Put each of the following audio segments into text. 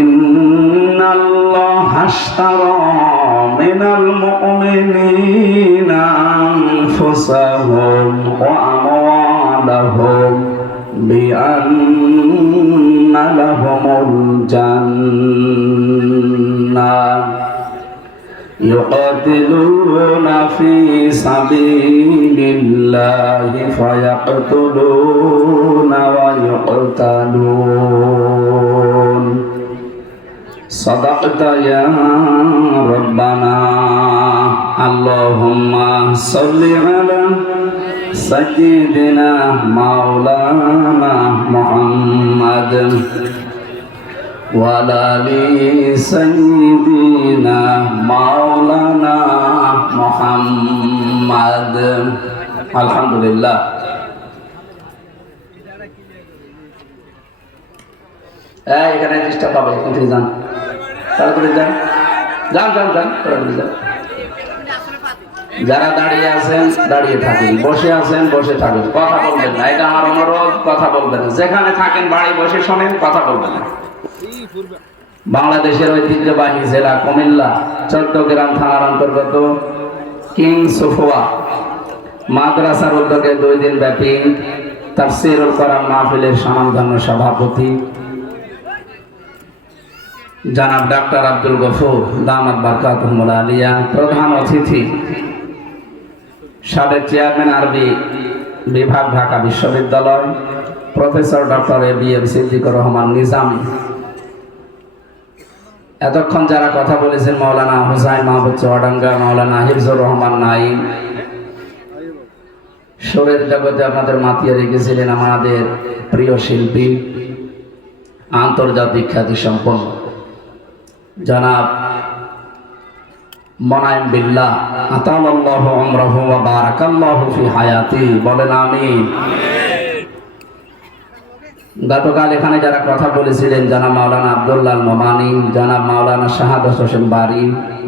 ইন্নাল্লাহা আশতারা মিনাল মুমিনিনা আনফুসাহুম ওয়া আমওয়ালাহুম বিআন্না লাহুমুল জান্নাহ يقاتلون في سبيل الله فيقتلون ويقتلون صدقت يا ربنا اللهم صل على سيدنا مولانا محمد وعلى آل سيدنا مولانا محمد الحمد لله এখানে চেষ্টা পাবে কোথায় যান তাড়াতাড়ি যান যান যান যান তাড়াতাড়ি যান যারা দাঁড়িয়ে আছেন দাঁড়িয়ে থাকেন, বসে আছেন বসে থাকেন, কথা বলবেন না, এটা আমার অনুরোধ, কথা বলবেন না। যেখানে থাকেন বাড়ি বসে শোনেন, কথা বলবেন না। বাংলাদেশের ঐতিহ্যবাহী জেলা কুমিল্লা চট্টগ্রাম থানার অন্তর্গত কিং সুফুয়া মাদ্রাসার উদ্যোগে 2 দিন ব্যাপী তাফসীরুল কোরআন মাহফিলের স্বনামধন্য সভাপতি জনাব ডাক্তার আব্দুল গফুর দামাত বারকাতুহুল আলিয়া, প্রধান অতিথি সাবেক চেয়ারম্যান আরবি বিভাগ ঢাকা বিশ্ববিদ্যালয় professor doctor ABM Siddiqur Rahman Nizami, এতক্ষণ যারা কথা বলেছেন মাওলানা হুসাইন মাহমুদ চুয়াডাঙ্গা, মাওলানা হিফজুর রহমান নাইম, সুরের জগতে আপনাদের মাতিয়ে রেখেছিলেন আমাদের প্রিয় শিল্পী আন্তর্জাতিক খ্যাতি সম্পন্ন জনাব মোনায়েম বিল্লাহ আতালাল্লাহু উমরাহু ওয়া বারাকাল্লাহু ফি হায়াতি, বলেন আমিন। গতকাল এখানে যারা কথা বলেছিলেন জনাব মাওলানা আব্দুল্লাহ নোমানী, জনাব মাওলানা শাহাদাত হোসেন বারী,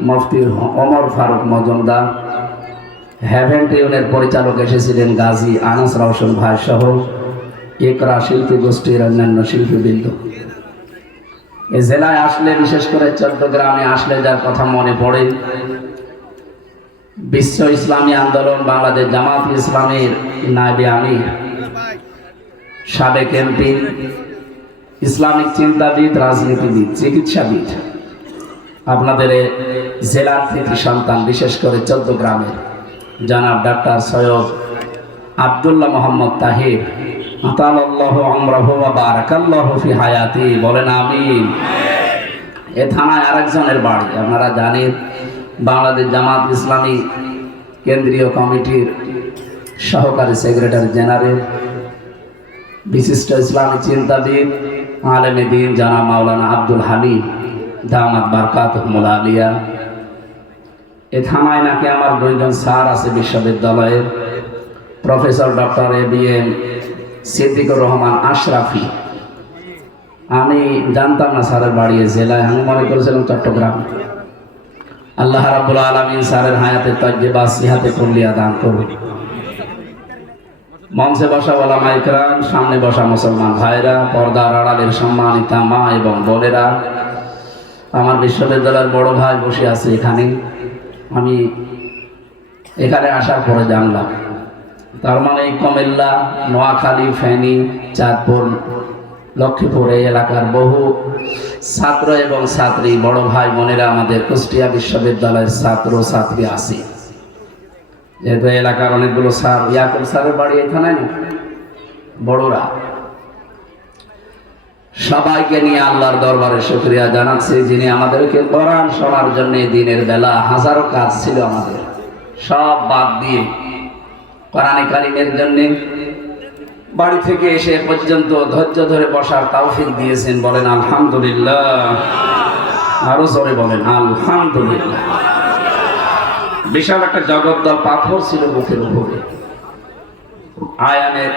মুফতি ওমর ফারুক মজুমদার, হেভেন টিউনের পরিচালক এসেছিলেন গাজী আনাস রওশন ভাই সহ ইকরা শিল্পী গোষ্ঠীর অন্যান্য শিল্পীবৃন্দ। এই জেলায় আসলে, বিশেষ করে চট্টগ্রামে আসলে যার কথা মনে পড়ে, বিশ্ব ইসলামী আন্দোলন বাংলাদেশ জামাত ইসলামের নায়েবে আমির, সাবেক এমপি, ইসলামিক চিন্তাবিদ, রাজনীতিবিদ, চিকিৎসাবিদ, আপনাদের জেলার কৃতি সন্তান, বিশেষ করে চট্টগ্রামের জনাব ডাক্তার সৈয়দ আব্দুল্লাহ মোহাম্মদ তাহির আতালাল্লাহু উমরাহু ওয়া বারাকাল্লাহু ফি হায়াতি, বলেন আমিন। এ থানায় আরেকজনের বাড়ি, আপনারা জানেন বাংলাদেশ জামাত ইসলামী কেন্দ্রীয় কমিটির সহকারী সেক্রেটারি জেনারেল, বিশিষ্ট ইসলামী চিন্তাবিদ, আলেমে দ্বীন জনাব মাওলানা আব্দুল হামিদ দামাত বারকাতুহুল আলিয়া। এ থানায় নাকি আমার 2 জন স্যার আছে বিশ্ববিদ্যালয়ের, professor doctor ABM Siddiqur Rahman Ashrafi. আমি জানতাম না স্যারের বাড়ি জেলায়, আমি মনে করেছিলাম চট্টগ্রাম। আল্লাহ রাব্বুল আলামিন স্যারের হায়াতে তাইয়্যিবা সিহাতে কুল্লিয়া দান করুন। মঞ্চে বসা ওলামা ইকরাম, সামনে বসা মুসলমান ভাইরা, পর্দার আড়ালের সম্মানিতা মা এবং বোনেরা, আমার বিশ্ববিদ্যালয়ের বড় ভাই বসে আছে এখানে। আমি এখানে আসার পরে জানলাম, তার মানে কুমিল্লা, নোয়াখালী, ফেনী, চাঁদপুর, লক্ষ্মীপুর এই এলাকার বহু ছাত্র এবং ছাত্রী, বড় ভাই বোনেরা, আমাদের কুষ্টিয়া বিশ্ববিদ্যালয়ের ছাত্র ছাত্রী আছে। যেহেতু এলাকার অনেকগুলো স্যার, ইয়াকুব স্যারের বাড়ি এখানে না, বড়রা, সবাইকে নিয়ে আল্লাহর দরবারে শুকরিয়া জানাচ্ছি, যিনি আমাদেরকে কোরআন শোনার জন্য দিনের বেলা হাজারো কাজ ছিল আমাদের সব বাদ দিয়ে কোরআনে কারিমের জন্য বাড়ি থেকে এসে পর্যন্ত ধৈর্য ধরে বসার তৌফিক দিয়েছেন, বলেন আলহামদুলিল্লাহ। আরো জোরে বলেন আলহামদুলিল্লাহ। বিশাল একটা জগদ্দল পাথর ছিল মুখের উপরে, আয়ানের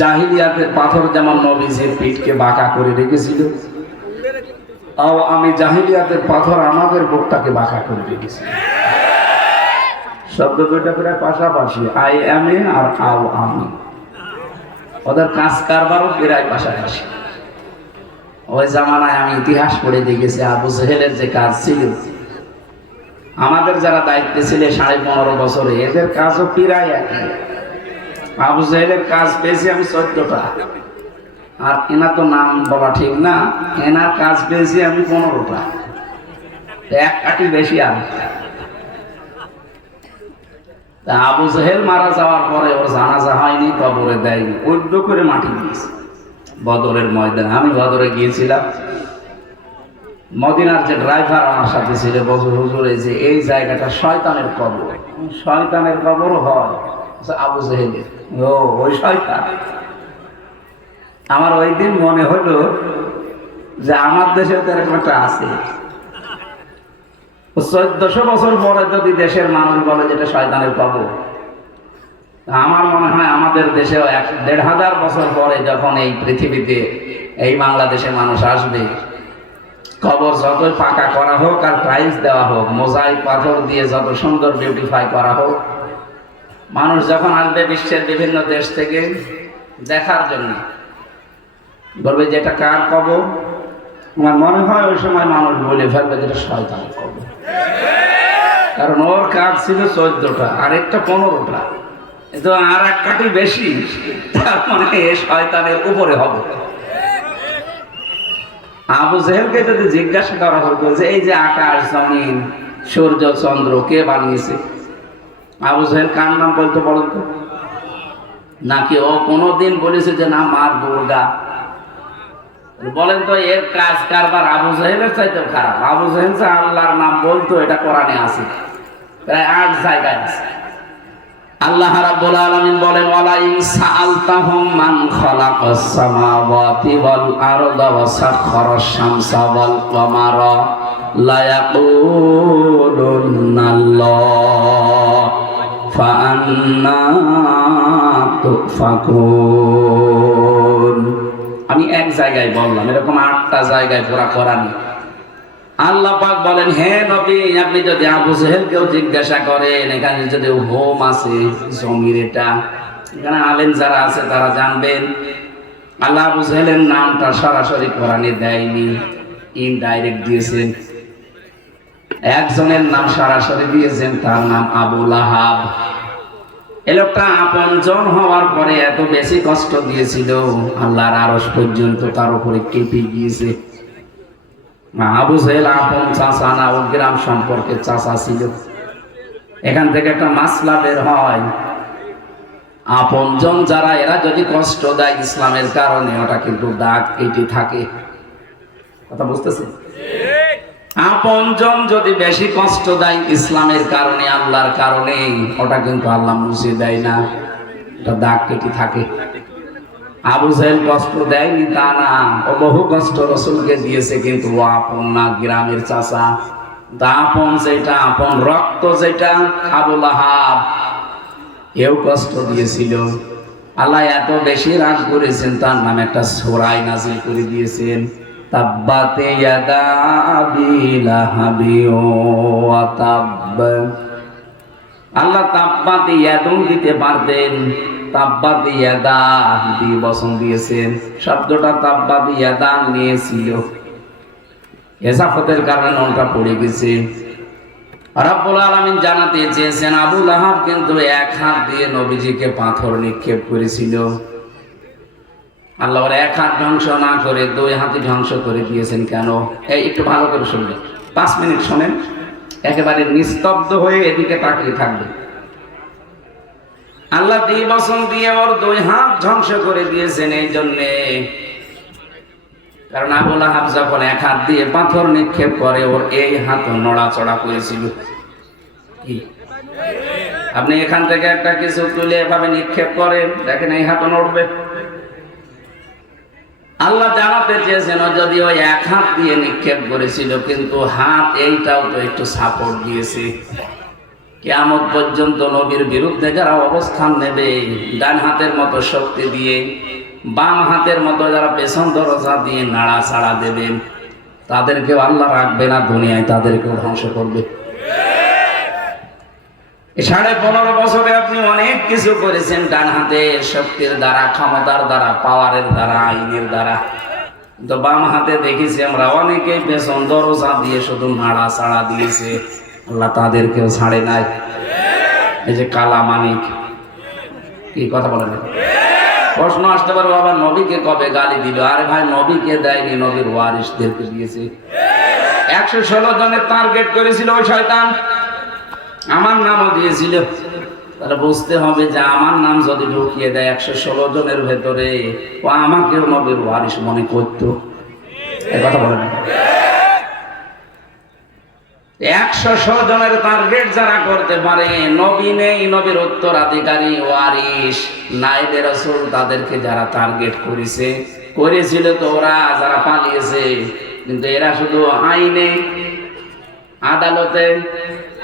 জাহিলিয়াতের পাথর যেমন নবীজির পিঠকে বাঁকা করে রেখেছিল, তাও আমি জাহিলিয়াতের পাথর আমাদের বুকটাকে বাঁকা করে রেখেছি। শব্দ দুইটা প্রায় পাশাপাশি, আই এম এ আর আও আমি, ওদের কাজ কারবারও প্রায় পাশাপাশি। ওই জামানায় আমি ইতিহাস পড়ে দেখেছি আবু জেহেলের যে কাজ ছিল, আমাদের যারা দায়িত্বে ছিল 15.5 বছরে, এদের কাজও প্রায় একই। আবু জেহেলের কাজ পেয়েছি আমি 14টা, আর এনার তো নাম বলা ঠিক না, এনার কাজ পেয়েছি আমি 15টা, এক কাটি বেশি। আর আবু জেহেল মারা যাওয়ার পরে ওর জানাজা হয়নি, কবরে দেয়নি, উদ্য করে মাটি দিয়েছে বদরের ময়দানে। আমি বদরে গিয়েছিলাম, মদিনার যে ড্রাইভার আমার সাথে ছিল বলছে, হুজুর এই যে এই জায়গাটা শয়তানের কবর। শয়তানের কবর হয় আবু জেহেলের? ও ওই শয়তান। আমার ওই দিন মনে হলো যে আমার দেশে তো এরকম একটা আছে। 1400 বছর পরে যদি দেশের মানুষ বলে যেটা শয়তানের কবর, আমার মনে হয় আমাদের দেশেও 1500 বছর পরে যখন এই পৃথিবীতে এই বাংলাদেশে মানুষ আসবে, কবর যতই পাকা করা হোক আর টাইলস দেওয়া হোক, মোজাইক পাথর দিয়ে যত সুন্দর বিউটিফাই করা হোক, মানুষ যখন আসবে বিশ্বের বিভিন্ন দেশ থেকে দেখার জন্য, বলবে যে এটা কার কবর? আমার মনে হয় ওই সময় মানুষ বলে ফেলবে যেটা শয়তানের কবর, কারণ ওর কাজ ছিল 14টা আর একটা 15টা, তো আর এক কাটি বেশি, তার মানে শয়তানের উপরে হবে। আবু জেহেলকে যদি জিজ্ঞাসা করা হতো যে এই যে আকাশ জমিন সূর্য চন্দ্র কে বানিয়েছে, আবু জেহেল কার নাম বলতে বলেন তো? নাকি ও কোনোদিন বলেছে যে না মার দুর্গা? বলেন তো, এর কাজ কারবার আবু জেহেলের চাইতেও খারাপ। আবু জেহেল আল্লাহর নাম বলতো, এটা কোরআনে আছে, প্রায় 8 জায়গায় আছে। আল্লাহ রাব্বুল আলামিন বলেন, ওয়ালা ইন সাআলতাহুম মান খালাকাস সামাওয়াতি ওয়াল আরদা ওয়া সাখখারাশ শামসা ওয়াল কমারা লা ইয়াকুলুন্নাল্লাহ ফাআন্না তুফাকুন। আমি এক জায়গায় বললাম, এরকম 8টা জায়গায় পুরা কোরআনে আল্লাহ পাক বলেন, হে নবী, আপনি যদি আবু জেহেলকেও জিজ্ঞাসা করেন, এখানে যদি হোম আছে জমির, এটা এখানে আলেম যারা আছে তারা জানবেন। আল্লাহ আবু জেহেলের নামটা সরাসরি কোরআনে দেয়নি, ইনডাইরেক্ট দিয়েছেন। একজনের নাম সরাসরি দিয়েছেন, তার নাম আবু লাহাব। এই লোকটা আপনজন হওয়ার পরে এত বেশি কষ্ট দিয়েছিল, আল্লাহর আরশ পর্যন্ত তার উপরে কেঁপে গিয়েছে। আবু জেহেল আপন চাচা না, ও গ্রাম সম্পর্কে চাচা ছিল। এখান থেকে একটা মাসলা বের হয়, আপনজন যারা এরা যদি কষ্ট দেয় ইসলামের কারণে, ওটা কিন্তু দাগ কেটে থাকে। কথা বুঝতেছেন? আপনজন যদি বেশি কষ্ট দেয় ইসলামের কারণে, আল্লাহর কারণে, ওটা কিন্তু আল্লাহ মুছে দেয় না, ওটা দাগ কেটে থাকে। আবু জেহেল কষ্ট দেয়নি তা না, ও বহু কষ্ট রাসূলকে দিয়েছে, কিন্তু ও আপন না, গ্রামের চাচা। আপন যেটা, আপন রক্ত যেটা, আবু লাহাব এও কষ্ট দিয়েছিল। আল্লাহ এত বেশি রাগ করেছেন, তার নামে একটা সূরা নাযিল করে দিয়েছেন, তাব্বাত ইয়াদা আবি লাহাবি ওয়া তাব। আল্লাহ তাব্বাত ইয়াদুন দিতে পারতেন, তাব্বাত ইয়াদা দিয়ে বচন দিয়েছেন। শব্দটা তাব্বাত ইয়াদা নিয়েছিল, এজাফতের কারণে ওটা পড়ে গেছে। রাব্বুল আলামিন জানাতে চেয়েছেন, আবু লাহাব কিন্তু এক হাত দিয়ে নবীজিকে পাথর নিক্ষেপ করেছিল। আল্লাহ এক হাত ধ্বংস না করে 2 হাতে ধ্বংস করে দিয়েছেন। কেন? এই একটু ভালো করে শুনবেন, 5 মিনিট শোনেন, একেবারে নিস্তব্ধ হয়ে এদিকে তাকিয়ে থাকবে। আল্লাহ বচন দিয়ে ওর 2 হাত ধ্বংস করে দিয়েছেন এই জন্যে, কারণ আবু লাহাব যখন এক হাত দিয়ে পাথর নিক্ষেপ করে, ওর এই হাত নড়াচড়া করেছিল। কি আপনি এখান থেকে একটা কিছু তুলে এভাবে নিক্ষেপ করেন, দেখেন এই হাত নড়বে। আল্লাহ জানাতে চেয়েছেন, যদি ওই এক হাত দিয়ে নিক্ষেপ করেছিল, কিন্তু হাত এইটাও তো একটু সাপোর্ট দিয়েছে। কিয়ামত পর্যন্ত নবীর বিরুদ্ধে যারা অবস্থান নেবে, ডান হাতের মতো শক্তি দিয়ে, বাম হাতের মতো যারা পেছন দরজা দিয়ে নাড়াচাড়া দেবেন, তাদেরকেও আল্লাহ রাখবে না, দুনিয়ায় তাদেরকেও ধ্বংস করবে। 15.5 বছরে আপনি অনেক কিছু করেছেন ডান হাতে, শক্তির দ্বারা, ক্ষমতার দ্বারা, পাওয়ারের দ্বারা, আইনের দ্বারা। তো বাম হাতে দেখেছি আমরা অনেকে পেছন দরজা দিয়ে শুধু নাড়া ছাড়া দিয়েছে, আল্লাহ তাদেরকেও ছাড়ে নাই। এই যে কালা মানিক, কি কথা বলেন? প্রশ্ন আসতে পারে, বাবা নবীকে কবে গালি দিল? আরে ভাই, নবীকে দেয়নি, নবীর ওয়ারিসদেরকে দিয়েছে। 116 জনের টার্গেট করেছিল ওই শয়তান, আমার নামও দিয়েছিল। তাহলে বুঝতে হবে যে আমার নাম যদি ঢুকিয়ে দেয় 116 জনের ভেতরে, ও আমাকেও নবীর ওয়ারিস মনে করতো। এই কথা বলে না? 116 জনের টার্গেট যারা করতে পারে, নবী নেই, নবীর উত্তরাধিকারী ওয়ারিস নায়েবে রাসূল, তাদেরকে যারা টার্গেট করেছিল তো ওরা যারা পালিয়েছে। কিন্তু এরা শুধু আইনে, আদালতে,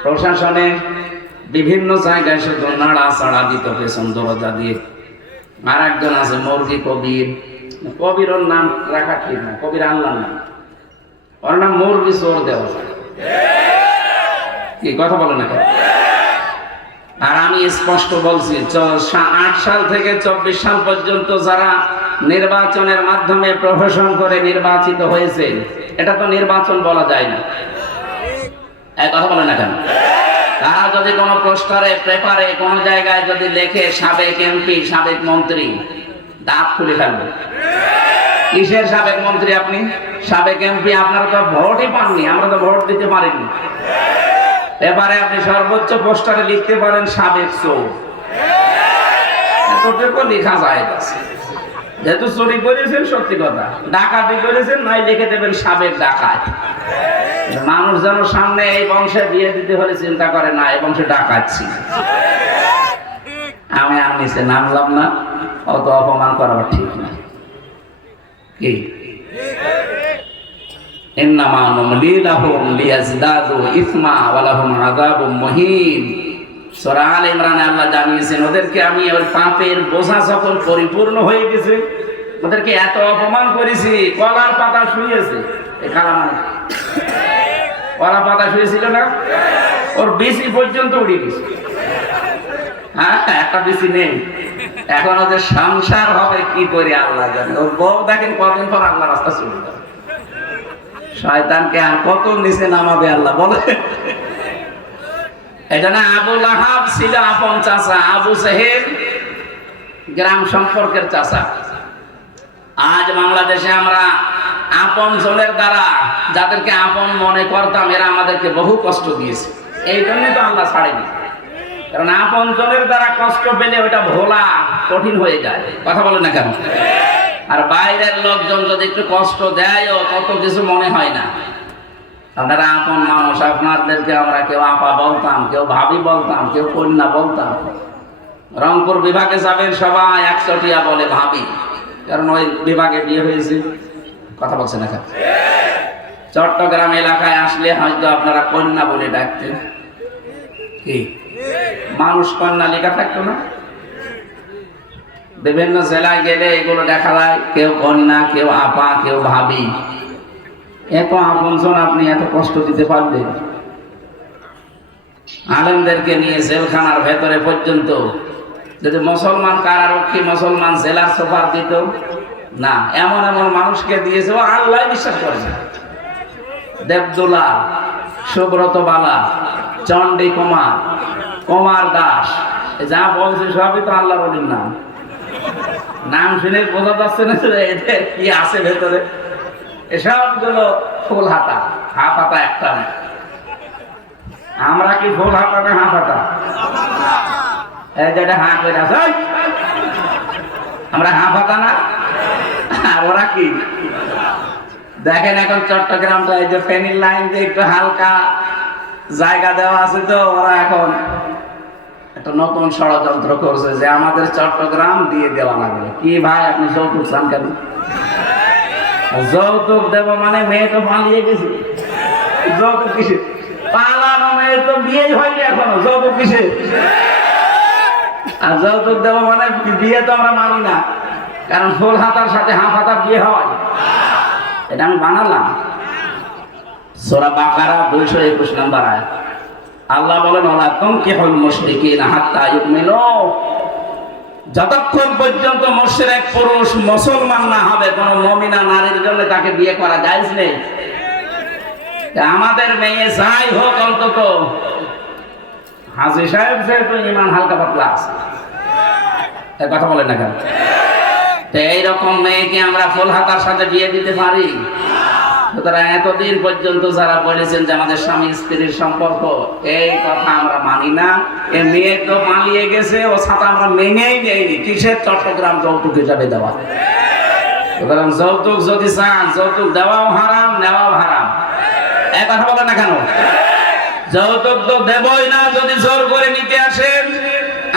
প্রশাসনে, বিভিন্ন জায়গায় শুধু নাড়া চাড়া দিত পেছন দরজা দিয়ে। আর একজন আছে মুরগি কবির, কবির ওর নাম রাখা ঠিক না, কবির আল্লাহর নাম, ওর নাম মুরগি চোর দেওয়া যায়। কি কথা বলে না? আর আমি স্পষ্ট বলছি, 8 সাল থেকে 24 সাল পর্যন্ত যারা নির্বাচনের মাধ্যমে প্রহসন করে নির্বাচিত হয়েছে, এটা তো নির্বাচন বলা যায় না। এই কথা বলে না কেন? তারা যদি কোনো পোস্টারে, পেপারে, কোনো জায়গায় যদি লেখে সাবেক এমপি, সাবেক মন্ত্রী, দাঁত খুলে ফেলবে। কিসের সাবেক মন্ত্রী আপনি? সাবেক এমপি? আপনারা তো ভোটই পাননি, আমরা তো ভোট দিতে পারিনি। এবারে আপনি সর্বোচ্চ পোস্টারে লিখতে পারেন সাবেক চোর, এতটুকু লেখা যায়। যেহেতু চুরি করেছেন সত্যি কথা, ডাকাতি করেছেন নাই লিখে দেবেন সাবেক ডাকাত। মানুষ যেন সামনে এই বংশে বিয়ে দিতে হলে চিন্তা করে না এই বংশে ডাকাচ্ছি। আমি আর নিচে নামলাম না, অত অপমান করা ঠিক না। কি ইন্নামা নুমলি লাহুম লিয়াজদাদু ইসমা ওয়া লাহুম আযাবুম মুহিন। সূরা আলে ইমরানে আল্লাহ জানিয়েছেন, ওদেরকে আমি ওই পাপের বোঝা যখন পরিপূর্ণ হয়ে গেছে, ওদেরকে এত অপমান করেছি, কলার পাতা শুয়েছে। এই কালামানি কলা পাতা শুয়েছিল না, ওর বিচি পর্যন্ত উড়ে গেছে। হ্যাঁ, একটা বিচি নেই। এখন ওদের সংসার হবে কি করে আল্লাহ জানে। ওর বউ দেখেন কদিন পর আল্লাহ রাস্তা চলে যাবে। শয়তানকে আর কত নিচে নামাবে আল্লাহ বলে। এটা না আবু লাহাব ছিল আপন চাচা, আবু জেহেল গ্রাম সম্পর্কের চাচা। আজ বাংলাদেশে আমরা আপন জনের দ্বারা যাদেরকে আপন মনে করতাম, এরা আমাদেরকে বহু কষ্ট দিয়েছে। এই জন্যই তো আল্লাহ ছাড়েনি। কারণ আপন জনের দ্বারা কষ্ট পেলে ওটা ভোলা কঠিন হয়ে যায়। কথা বলে না কেন? আর বাইরের লোকজন যদি একটু কষ্ট দেয়, ও কত কিছু মনে হয় না। আপনারা আপন মানুষ, আপনাদেরকে আমরা কেউ আপা বলতাম, কেউ ভাবি বলতাম, কেউ কন্যা বলতাম। রংপুর বিভাগে যাবেন সবাই 100টিয়া বলে ভাবি, কারণ ওই বিভাগে বিয়ে হয়েছে। কথা বলছেন না? চট্টগ্রাম এলাকায় আসলে হয়তো আপনারা কন্যা বলে ডাকতেন। কি মানুষ কন্যা লেখা থাকতো না? বিভিন্ন জেলায় গেলে এগুলো দেখা যায়, কেউ কন্যা, কেউ আপা, কেউ ভাবি। এত আপনজন আপনি এত কষ্ট দিতে পারবেন? আলেমদেরকে নিয়ে জেলখানার ভেতরে পর্যন্ত যদি মুসলমান কারারক্ষী, মুসলমান জেলার সুপার দিত না, এমন এমন মানুষকে দিয়েছে ও আল্লাহ বিশ্বাস করে না। দেবদুলা, সুব্রত বালা, চণ্ডী কুমার, কুমার দাস, যা বলছে সবই তো আল্লাহর ওলির নাম। নাম শুনে বোঝা যাচ্ছে না এদের কি আছে ভেতরে। এসবগুলো ফুল হাতা, হাফ হাতা একটা না। আমরা কি ফুল হাতা না হাফ হাতা? এই যেটা হাঁ করে আছে, আমরা হাফ হাতা না? আর ওরা কি? দেখেন এখন চট্টগ্রামটা, এই যে ফেনীর লাইন যে একটু হালকা জায়গা দেওয়া আছে, তো ওরা এখন একটা নতুন ষড়যন্ত্র করছে যে আমাদের চট্টগ্রাম দিয়ে দেওয়া লাগবে। কি ভাই, আপনি যৌতুক চান কেন? যৌতুক দেব মানে মেয়ে তো পালিয়ে গেছে, যৌতুক কিসে? পালানো মেয়ে তো বিয়েই হয়নি এখনো, যৌতুক কিসে? আর যৌতুক দেব মানে বিয়ে তো আমরা মানি না, কারণ ফুল হাতার সাথে হাফ হাতা বিয়ে হয়। এটা আমি বানালাম। সূরা বাকারা 221 নম্বর আয়াত। আল্লাহ বলেন, ওয়ালা তুনকিহুল মুশরিকিনা হাত্তা ইউমিনু। যতক্ষণ পর্যন্ত মুশরিক পুরুষ মুসলমান না হবে, কোন মুমিনা নারীর জন্য তাকে বিয়ে করা জায়েজ নেই। আমাদের মেয়ে যাই হোক, অন্তত হাজী সাহেব যেহেতু ইমান হালকা পাতলা আছে, কথা বলেন না কেন? এইরকম মেয়েকে আমরা ফুল হাতার সাথে বিয়ে দিতে পারি? সুতরাং এতদিন পর্যন্ত যারা বলেছেন যে আমাদের স্বামী স্ত্রীর সম্পর্ক, এই কথা আমরা মানি না। এ মেয়ে তো পালিয়ে গেছে, ও সাথে আমরা মেনেই নেইনি। কিসের চট্টগ্রাম যৌতুক হিসাবে দেওয়া? সুতরাং যৌতুক যদি চান, যৌতুক দেওয়াও হারাম, নেওয়াও হারাম। এক কথা বলেন না কেন? যৌতুক তো দেবই না। যদি জোর করে নিতে আসেন,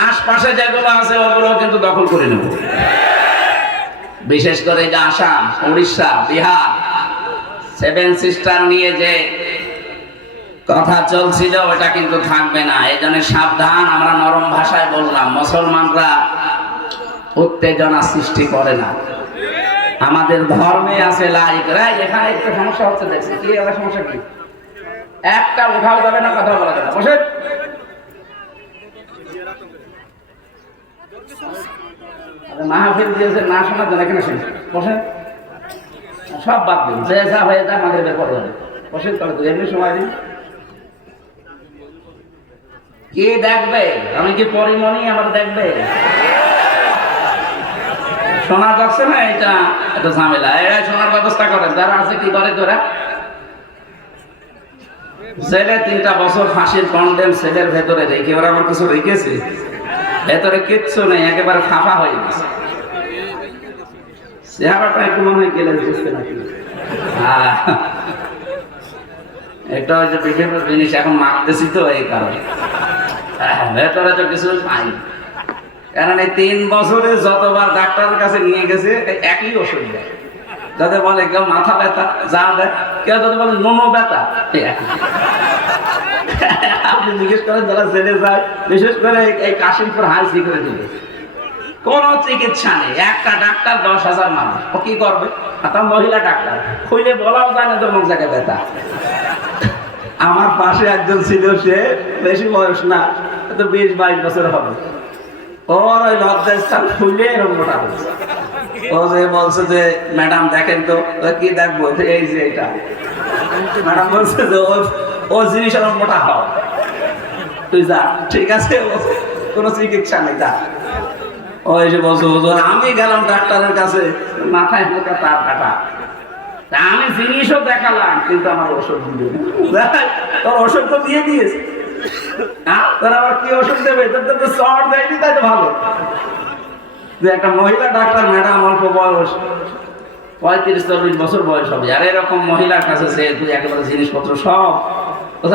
আশপাশে যেগুলো আছে ওগুলো কিন্তু দখল করে নেব। বিশেষ করে যে আসাম, উড়িষ্যা, বিহার, সেভেন সিস্টার নিয়ে যে কথা চলছিল, ওটা কিন্তু থাকবে না। এই জন্য সাবধান। আমরা নরম ভাষায় বললাম, মুসলমানরা উত্তেজনা সৃষ্টি করে না। আমাদের ধর্মে আছে লাইকরা। এখানে একটু সমস্যা হচ্ছে, দেখছি কি এবার সমস্যা কি? একটা উঠাও যাবে না, কথা বলা যাবে না। বসে মাহফিল দিয়েছে না শোনার জন্য এখানে শুনছি। বসেন, সব বাদ দিন, যে যা হয়ে যায় আমাদের বের করে দেবে। বসেন, তবে এমনি সময় দিন। কে দেখবে? আমি কি পরিমণি আমার দেখবে? শোনা যাচ্ছে না, এটা এত ঝামেলা। এরা শোনার ব্যবস্থা করেন, যারা আছে কি করে তোরা? ছেলে 3টা বছর ফাঁসির কন্ডেম ছেলের ভেতরে রেখে, ওরা আমার কিছু রেখেছে? ভেতরে কিচ্ছু নেই, একেবারে ফাঁপা হয়ে গেছে। চেহারাটা একটু মনে হয় গেলে বুঝতে নাকি। এটা ওই যে বিভিন্ন জিনিস এখন মারতেছি তো, এই কারণে ভেতরে তো কিছু পাই। কারণ এই 3 বছরে যতবার ডাক্তারের কাছে নিয়ে গেছে একই ওষুধ দেয়। যাদের বলে কেউ মাথা ব্যথা যা দেয়, কেউ যদি বলে নোনো ব্যথা, আপনি জিজ্ঞেস করেন যারা জেলে যায়, বিশেষ করে এই কাশিমপুর হাইসি করে দিবে, কোন চিকিৎসা নেই। একটা ডাক্তার 10,000 মানুষ, ও কি করবে? একটা মহিলা ডাক্তার, খুলে বলাও যায় না যে অমুক জায়গায় ব্যথা। আমার পাশে একজন ছিল, সে বেশি বয়স না, তো 20-22 বছর হবে। ওর ওই লজ্জার স্থান খুলে এরকম মোটা হচ্ছে। ও যে বলছে যে ম্যাডাম দেখেন তো, কি দেখবো? এই যে এটা। ম্যাডাম বলছে যে ও জিনিস আমার মোটা হও, তুই যা, ঠিক আছে, কোনো চিকিৎসা নেই, যা। ও এসে বলছে আমি গেলাম ডাক্তারের কাছে, মাথায় মোটা তার কাটা। আমি জিনিসও দেখালাম, কিন্তু আমার ওষুধ দিল না। তোর ওষুধ তো দিয়ে দিয়েছে, তোর আবার কি ওষুধ দেবে? তোর তো চট দেয়নি, তাই তো ভালো। যে একটা মহিলা ডাক্তার, ম্যাডাম অল্প বয়স, 35-40 বছর বয়স হবে, আর এরকম মহিলার কাছে সে তুই একেবারে জিনিসপত্র সব,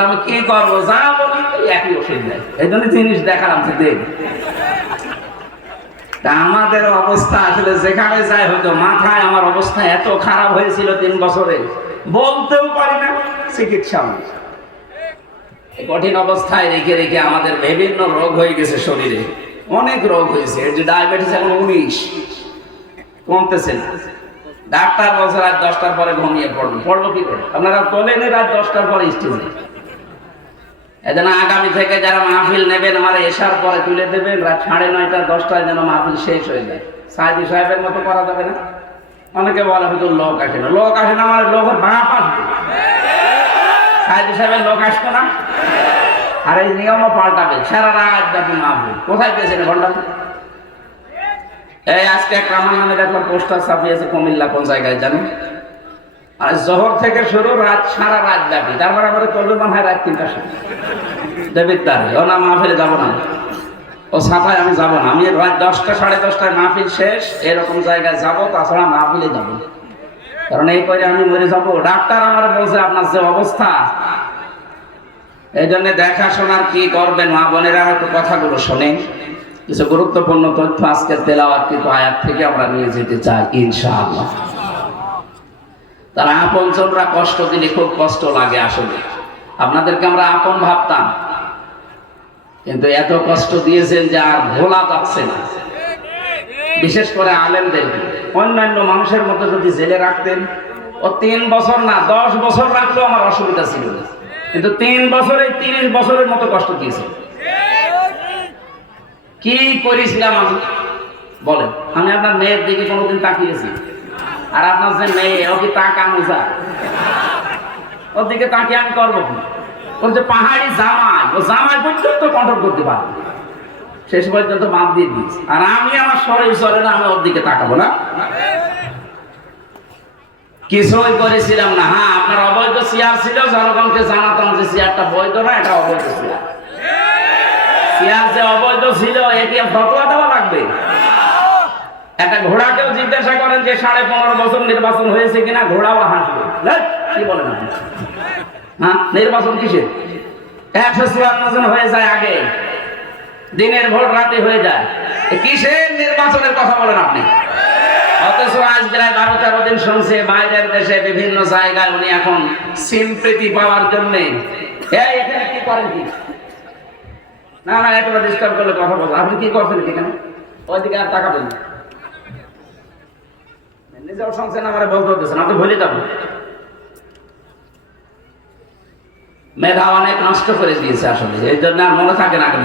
আমি কি করবো? যা বলি একই ওষুধ দেয়। এই জন্য জিনিস দেখালাম, সে দেখ। আমাদের অবস্থা আসলে যেখানে যায়, হয়তো মাথায় আমার অবস্থা এত খারাপ হয়েছিল 3 বছরে, বলতেও পারি না, চিকিৎসা কঠিন অবস্থায় রেখে রেখে আমাদের বিভিন্ন রোগ হয়ে গেছে শরীরে, অনেক রোগ হয়েছে। এই যে ডায়াবেটিস এখন 19, কমতেছে না। ডাক্তার বলছে রাত 10টার পরে ঘুমিয়ে পড়বো কি করে? আপনারা তোলেন রাত 10টার পরে স্টিমে। এজন্য আগামী থেকে যারা মাহফিল নেবেন, আমার এশার পরে তুলে দেবেন, রাত 9:30 10টায় যেন মাহফিল শেষ হয়ে যায়। সাইদি সাহেবের মতো করা যাবে না। অনেকে বলে হয়তো লোক আসে না, লোক আসে না, আমার লোকের বাপ আসবে। সাইদি সাহেবের লোক আসবে না, আর এই নিয়মও পাল্টাবে। সারা রাত ব্যাপী মাহফিল। কোথায় পেয়েছেন ঘন্টা? এই আজকে একটা আমার নামে দেখলাম পোস্টার ছাপিয়েছে কুমিল্লা, কোন জায়গায় জানেন? আর জোহর থেকে শুরু, রাত সারা রাত ব্যাপী। তারপর আমার করবে মনে হয় রাত 3টার সময় দেবের তারে। ও না, মাহফিলে যাবো না, ও ছাপায় আমি যাবো না। আমি রাত 10টা 10:30 মাহফিল শেষ, এরকম জায়গায় যাবো, তাছাড়া মাহফিলে যাবো। কারণ এই করে আমি মরে যাবো। ডাক্তার আমার বলছে আপনার যে অবস্থা, এই জন্য দেখাশোনার কি করবেন মা বোনেরা, একটু কথাগুলো শোনেন। কিছু গুরুত্বপূর্ণ তথ্য আজকে তেলাওয়াত কিন্তু আয়াত থেকে আমরা নিয়ে যেতে চাই ইনশাআল্লাহ। তারা আপনজনরা কষ্ট দিলে খুব কষ্ট লাগে। আসলে আপনাদেরকে আমরা আপন ভাবতাম, কিন্তু এত কষ্ট দিয়েছেন যে আর ভোলা যাচ্ছে না। বিশেষ করে আলেমদের, অন্যান্য মানুষের মতো যদি জেলে রাখতেন, ও 3 বছর না 10 বছর রাখলেও আমার অসুবিধা ছিল না, কিন্তু 3 বছরে 30 বছরের মতো কষ্ট দিয়েছে। কি করেছিলাম আমি? বলেন, আমি আপনার মেয়ের দিকে কোনোদিন তাকিয়েছি? আর আপনার যে মেয়ে, ও কি তাকানো যায়? ওর দিকে তাকিয়ে আমি করবো কি? ওর যে পাহাড়ি জামাই, ও জামাই পর্যন্ত কন্ট্রোল করতে পারে, শেষ পর্যন্ত বাদ দিয়ে দিয়েছি। আর আমি আমার শরীর চলে না, আমি ওর দিকে তাকাবো না? কিছুই করেছিলাম না। হ্যাঁ, আপনার অবৈধ চেয়ার ছিল, জনগণকে জানাতাম যে চেয়ারটা বৈধ না, এটা অবৈধ চেয়ার। চেয়ার যে অবৈধ ছিল, এটিএম ফতোয়া দেওয়া লাগবে? একটা ঘোড়াকেও জিজ্ঞাসা করেন যে 15.5 বছর নির্বাচন হয়েছে কিনা, ঘোড়াও হাসবে। কি বলেন আপনি? হ্যাঁ, নির্বাচন কিসের? 154 জন হয়ে যায় আগে, দিনের ভোট রাতে হয়ে যায়। কিসের নির্বাচনের কথা বলেন আপনি? অথচ আজ প্রায় 12-13 দিন শুনছে বাইরের দেশে বিভিন্ন জায়গায় উনি এখন সিম্পেথি পাওয়ার জন্য এখানে কি করেন কি? না না, একটা ডিস্টার্ব করলে কথা বলবো। আপনি কি করছেন এখানে? ওইদিকে আর তাকাবেন না, নিজেও শুনছেন, আমার বলতে হতেছেন, আপনি ভুলে যাবেন। মেধা অনেক নষ্ট করে দিয়েছে আসলে, এই জন্য আর মনে থাকে না কেন।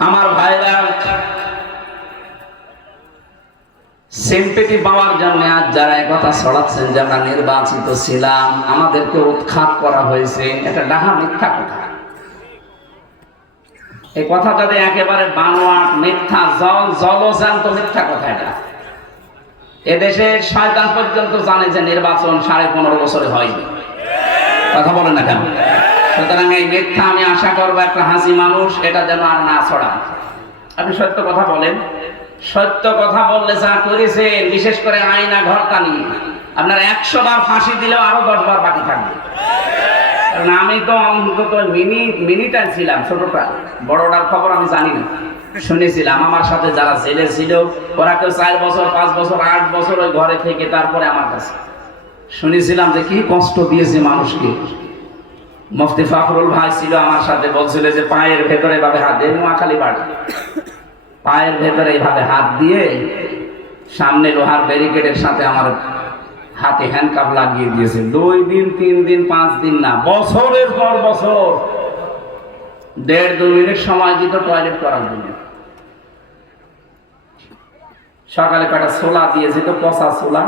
আমার ভাইরা, সিম্পেথি পাওয়ার জন্য আজ যারা কথা ছড়াচ্ছেন যে আমরা নির্বাচিত ছিলাম, আমাদেরকে উৎখাত করা হয়েছে, এটা ডাহা মিথ্যা কথা। এই কথাটাতে একেবারে বানোয়াট, মিথ্যা, জলজান্ত মিথ্যা কথা। এটা এদেশের শয়তান পর্যন্ত জানে যে নির্বাচন 15.5 বছরে হয়নি। কথা বলেন না কেন? সুতরাং এই মিথ্যা আমি আশা করবো একটা হাসি মানুষ এটা যেন আর না ছড়ায়। আপনি সত্য কথা বলেন। সত্য কথা বললে যা করেছেন, বিশেষ করে আয়না ঘরটা নিয়ে, আপনার 100 বার ফাঁসি দিলেও আরো 10 বার বাকি থাকবে। কারণ আমি তো অন্তত মিনিটাই ছিলাম, ছোটটা, বড়টার খবর আমি জানি না, শুনেছিলাম। আমার সাথে যারা জেলে ছিল, ওরা কেউ 4 বছর, 5 বছর, 8 বছর ওই ঘরে থেকে তারপরে আমার কাছে শুনেছিলাম যে কি কষ্ট দিয়েছে মানুষকে। মুফতি ফখরুল ভাই ছিল আমার সাথে, বলছিল যে পায়ের ভেতরে এভাবে হাত দিয়ে, নোয়াখালী বাড়ি, পায়ের ভেতরে এইভাবে হাত দিয়ে সামনে লোহার ব্যারিকেডের সাথে আমার হাতে হ্যান্ডকাপ লাগিয়ে দিয়েছে। 2 দিন, 3 দিন, 5 দিন না, বছরের পর বছর 1.5-2 মিনিট সময় দিত টয়লেট করার জন্য। সকালে কটা ছোলা দিয়েছে, তো পচা ছোলা,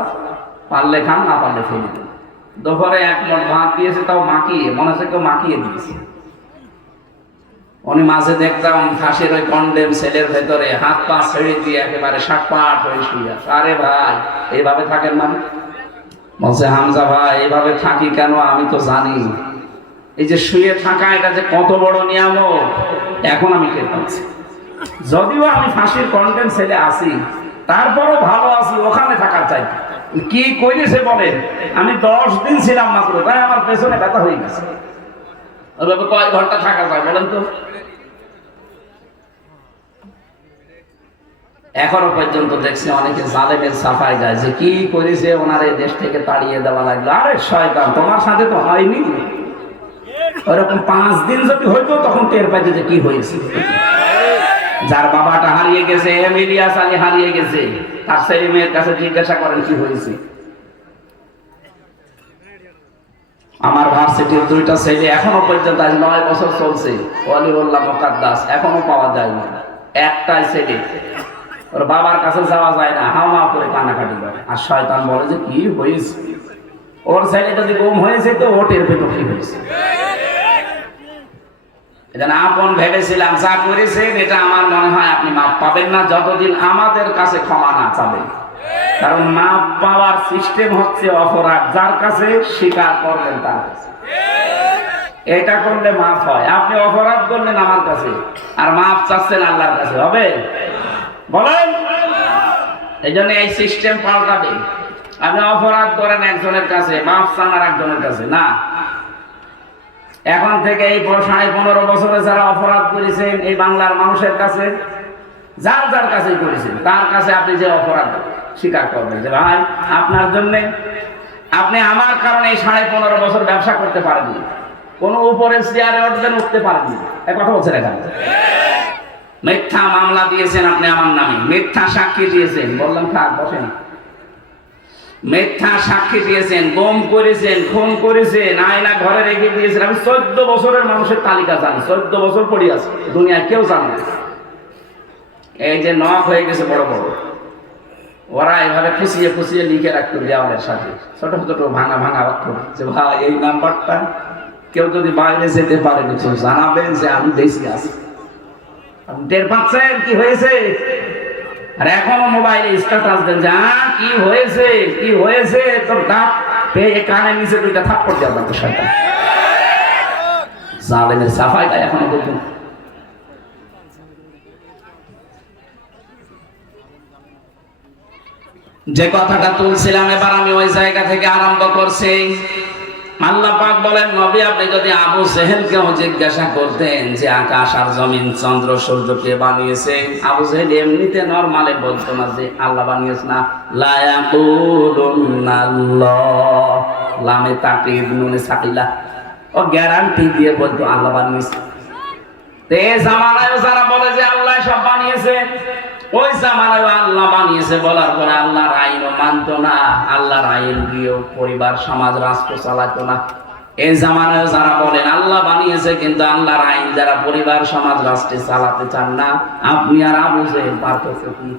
পারলে খান, না পারলে ফেলে দিন। দুপুরে 1 মণ ভাত দিয়েছে, তাও মাখিয়ে, মনে হচ্ছে কেউ মাখিয়ে দিয়েছে। উনি মাঝে দেখতাম ফাঁসির ওই কন্ডেম সেলের ভেতরে হাত পা ছেড়ে দিয়ে একেবারে সাটপাট হয়ে শুয়ে আছে। আরে ভাই, এইভাবে থাকেন মানে? বলছে হামজা ভাই, এইভাবে থাকি কেন আমি তো জানি, এই যে শুয়ে থাকা এটা যে কত বড় নিয়ামত এখন আমি টের পাচ্ছি। যদিও আমি ফাঁসির কন্ডেম সেলে আছি, তারপরও ভালো আছি ওখানে থাকার চাই। কি করেছে বলেন? আমি 10 দিন ছিলাম মাত্র, তাই আমার পেছনে ব্যথা হয়ে গেছে। ওইভাবে কয় ঘন্টা থাকা যায় বলেন তো? এখনো পর্যন্ত দেখছি অনেকে জালেমের সাফায় যায় যে কি করেছে, ওনারে দেশ থেকে তাড়িয়ে দেওয়া লাগলো। আরে শয়তান, তোমার সাথে তো হয়নি। ওরকম 5 দিন যদি হইতো তখন টের পাইতে যে কি হয়েছে। যার বাবাটা হারিয়ে গেছে, এমিলিয়াস আলী হারিয়ে গেছে, তার ছেলে মেয়ের কাছে জিজ্ঞাসা করেন কি হয়েছে। আমার ভার্সিটির 2টা ছেলে এখনো পর্যন্ত, আজ 9 বছর চলছে, ওয়ালিউল্লাহ মুকাদ্দাস, এখনো পাওয়া যায় না। একটাই ছেলে, ওর বাবার কাছে যাওয়া যায় না, হাওয়া করে কান্নাকাটি করে। আর শয়তান বলে যে কি হয়েছে, ওর ছেলে যদি গুম হয়েছে তো ও টের পেত কি হয়েছে। এটা না আপন ভেবেছিলাম, যা করেছেন এটা আমার মনে হয় আপনি মাপ পাবেন না যতদিন আমাদের কাছে ক্ষমা না চাবেন। কারণ মাপ পাওয়ার সিস্টেম হচ্ছে অপরাধ যার কাছে, স্বীকার করবেন তার কাছে। এটা করলে মাফ হয়। আপনি অপরাধ করলেন আমার কাছে আর মাফ চাচ্ছেন আল্লাহর কাছে, হবে? বলেন। এই জন্য এই সিস্টেম পাল্টাবে। আপনি অপরাধ করেন একজনের কাছে, মাফ চান আর একজনের কাছে না। এখন থেকে এই 15.5 বছরে যারা অপরাধ করেছেন এই বাংলার মানুষের কাছে, যার যার কাছে করেছেন, তার কাছে আপনি যে অপরাধ স্বীকার করবেন যে ভাই আপনার জন্য, আপনি আমার কারণে এই 15.5 বছর ব্যবসা করতে পারেননি, কোনো উপরে চেয়ারে উঠবেন, উঠতে পারেননি। এই কথা বলছেন এখানে। মিথ্যা মামলা দিয়েছেন আপনি আমার নামে, মিথ্যা সাক্ষী দিয়েছেন, বললাম থাক বসেন। মিথ্যা সাক্ষী দিয়েছেন, গুম করেছেন, খুন করেছেন, আয়না ঘরে রেখে দিয়েছেন। আমি 14 বছরের মানুষের তালিকা জানি, 14 বছর পড়ে আছে, দুনিয়ায় কেউ জানে না। এই যে নখ হয়ে গেছে বড় বড়, ওরা এভাবে খুশিয়ে খুশিয়ে লিখে রাখতো দেওয়ালের সাথে, ছোট ছোট ভাঙা ভাঙা অক্ষর, যে ভাই এই নাম্বারটা কেউ যদি বাইরে যেতে পারে কিছু জানাবেন যে আমি বেশি আছি। আপনি টের পাচ্ছেন কি হয়েছে? আর এখনো মোবাইলে স্ট্যাটাস দেন যে কি হয়েছে, কি হয়েছে, তোর ডাক পেয়ে কানে নিচে 2টা থাপ্পড় দেওয়া লাগবে শয়তান। জালেমের সাফাইটা এখনো দেখুন। যে কথাটা তুলছিলাম এবার আমি ওই জায়গা থেকে আরম্ভ করছি। আল্লাহ পাক বলেন, নবী আপনি যদি আবু জেহেলকেও জিজ্ঞাসা করতেন যে আকাশ আর জমিন চন্দ্র সূর্য কে বানিয়েছে, আবু জেহেল এমনিতে নরমালে বলতো না যে আল্লাহ বানিয়েছে, না লা ইয়াকুলুনাল্লাহ, লামে তাকিদ নুনে সাকিলা, ও গ্যারান্টি দিয়ে বলতো আল্লাহ বানিয়েছে। তে জামানায় যারা বলে যে আল্লাহ সব বানিয়েছে, ওই জামানায় আল্লাহ বানিয়েছে বলার পরে আল্লাহর আইনও মানতো না, আল্লাহর আইন দিয়েও পরিবার সমাজ রাষ্ট্র চালাতো না। এই জামানায় যারা বলেন আল্লাহ বানিয়েছে কিন্তু আল্লাহর আইন যারা পরিবার সমাজ রাষ্ট্রে চালাতে চান না, আপনি আর আবু জেহেল পার্থক্য কি?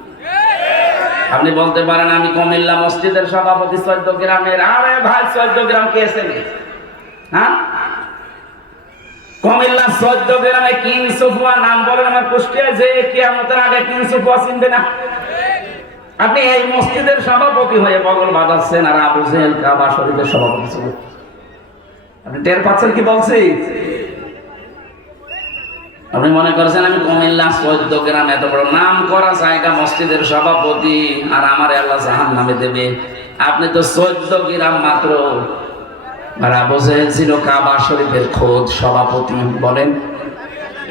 আপনি বলতে পারেন আমি কুমিল্লা মসজিদের সভাপতি 14 গ্রামের। আরে ভাই 14 গ্রাম কে চেনে? হ্যাঁ, কুমিল্লা 14 গ্রামে কিং সুফুয়া নাম বলেন আমার কুষ্টিয়া যে কিয়ামতের আগে কিং সুফুয়া চিনবে না। আপনি এই মসজিদের সভাপতি হয়ে বগল বাজাচ্ছেন আর আবু জেহেল কাবা শরীফের সভাপতি ছিল। আপনি টের পাচ্ছেন কি বলছি? আপনি মনে করছেন আমি কুমিল্লা 14 গ্রাম এত বড় নাম করা জায়গা মসজিদের সভাপতি আর আমার আল্লাহ জাহান্নামে দেবে? আপনি তো 14 গ্রাম মাত্র। আর আবু জেহেল ছিল কাবা শরীফের খোদ সভাপতি। বলেন,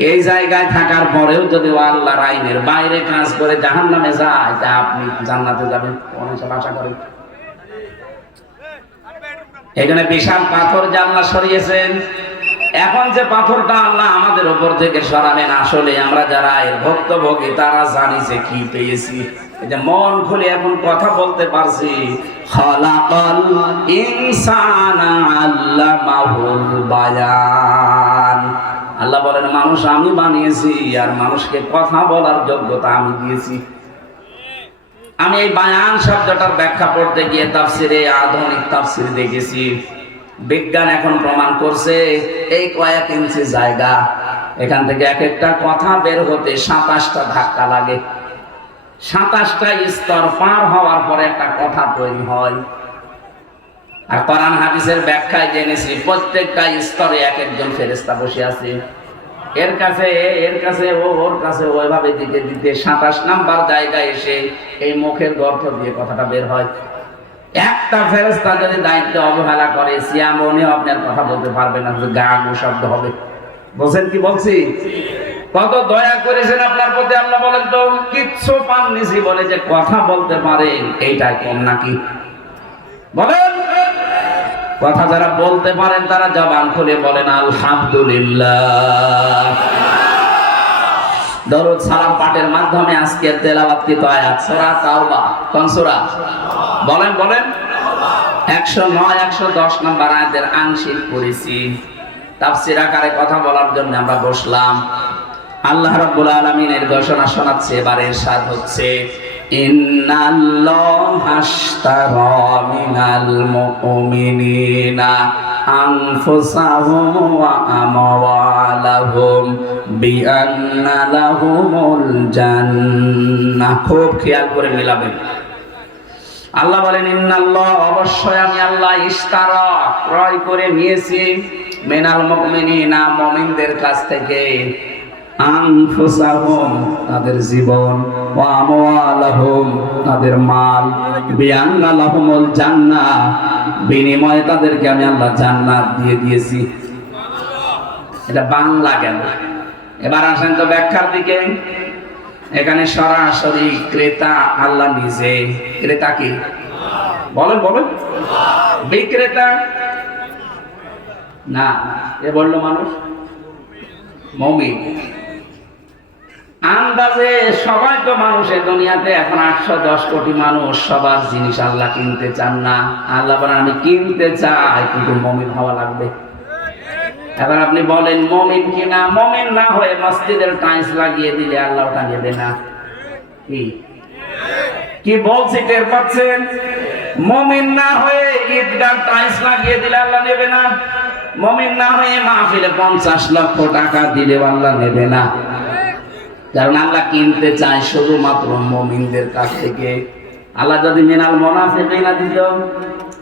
এই জায়গায় থাকার পরেও যদি আল্লাহর আইনের বাইরে কাজ করে জাহান্নামে যায়, তা আপনি জান্নাতে যাবেন অনেক আশা করেন? এখানে বিশাল পাথর যে আল্লাহ সরিয়েছেন, এখন যে পাথরটা আল্লাহ আমাদের উপর থেকে সরালেন, আসলে আমরা যারা এর ভুক্তভোগী তারা জানি যে কি পেয়েছি। এই যে মন খুলে এখন কথা বলতে পারছি, খালাকাল ইনসানা আল্লামাহুল বায়ান। আল্লাহ বলেন মানুষ আমি বানিয়েছি আর মানুষকে কথা বলার যোগ্যতা আমি দিয়েছি। আমি এই বায়ান শব্দটার ব্যাখ্যা পড়তে গিয়ে তাফসিরে, আধুনিক তাফসির দেখেছি, বিজ্ঞান এখন প্রমাণ করছে এই কয়েক ইঞ্চি জায়গা, এখান থেকে এক একটা কথা বের হতে 27টা ধাক্কা লাগে। 27টা স্তর পার হওয়ার পরে একটা কথা তৈরি হয়। আর কোরআন হাদিসের ব্যাখ্যায় জেনেছি প্রত্যেকটা স্তরে এক একজন ফেরেশতা বসে আছে। এর কাছে ওর কাছে ওইভাবে দিতে দিতে 27 নাম্বার জায়গায় এসে এই মুখের গর্ত দিয়ে কথাটা বের হয়। একটা ফেরেশতা যদি দায়িত্ব অবহেলা করে, সিয়ামনেও আপনার কথা বলতে পারবে না, গা গু শব্দ হবে। বুঝেন কি বলছি? কত দয়া করেছেন আপনার প্রতি আল্লাহ। বলেন তো কিচ্ছু পাননি জীবনে যে কথা বলতে পারেন, এইটাই কম নাকি? বলেন, কথা যারা বলতে পারেন তারা জবান খুলে বলেন আলহামদুলিল্লাহ। দরুদ সালাম পাঠের মাধ্যমে আজকের তেলাওয়াতকৃত আয়াত সূরা তাওবা, কোন সূরা? বলেন বলেন। 109 110 নম্বর আয়াতের আংশিক পড়েছি। তাফসীর আকারে কথা বলার জন্য আমরা বসলাম। আল্লাহ রাব্বুল আলামিনের ঘোষণা শোনাচ্ছে, এবারে ইরশাদ হচ্ছে, ইন্নাল্লাহা আশতারা মিনাল মুমিনিনা আনফুসাহুম ওয়া আমওয়ালাহুম বিআন্না লাহুমুল জান্নাহ। খুব খেয়াল করে মিলাবেন। আল্লাহ বলেন ইন্নাল্লাহ, অবশ্যই আমি আল্লাহ, ইশতারা ক্রয় করে নিয়েছি, মিনাল মুমিনিনা মুমিনদের কাছ থেকে, আনফুসাহুম তাদের জীবন, ওয়া আমওয়ালাহুম তাদের মাল, বিআন্না লাহুমুল জান্নাহ বিনিময়ে তাদেরকে আমি আল্লাহ জান্নাত দিয়ে দিয়েছি। এটা বাংলা গেল। এবার আসেন তো ব্যাখ্যার দিকে। এখানে সরাসরি ক্রেতা আল্লাহ নিজে। ক্রেতা কি? বলেন বলেন। বিক্রেতা না, এ বললো মানুষ মুমিন। আন্দাজে সবাই তো মানুষের দুনিয়াতে এখন 810 কোটি মানুষ, সবার জিনিস আল্লাহ কিনতে চান না। আল্লাহ বলেন আমি কিনতে চাই, কিন্তু মুমিন হওয়া লাগবে। এখন আপনি বলেন মুমিন কিনা, মুমিন না হয়ে মসজিদের টাইলস লাগিয়ে দিলে আল্লাহ ওটা নেবে না। কি বলছি টের পাচ্ছেন? মুমিন না হয়ে ঈদগাহ টাইলস লাগিয়ে দিলে আল্লাহ নেবে না। মুমিন না হয়ে মাহফিলে 50 লক্ষ টাকা দিলে আল্লাহ নেবে না। কারণ আল্লাহ কিনতে চায় শুধুমাত্র মুমিনদের কাছ থেকে। আল্লাহ যদি মিনাল মুনাফিকিনা দিত,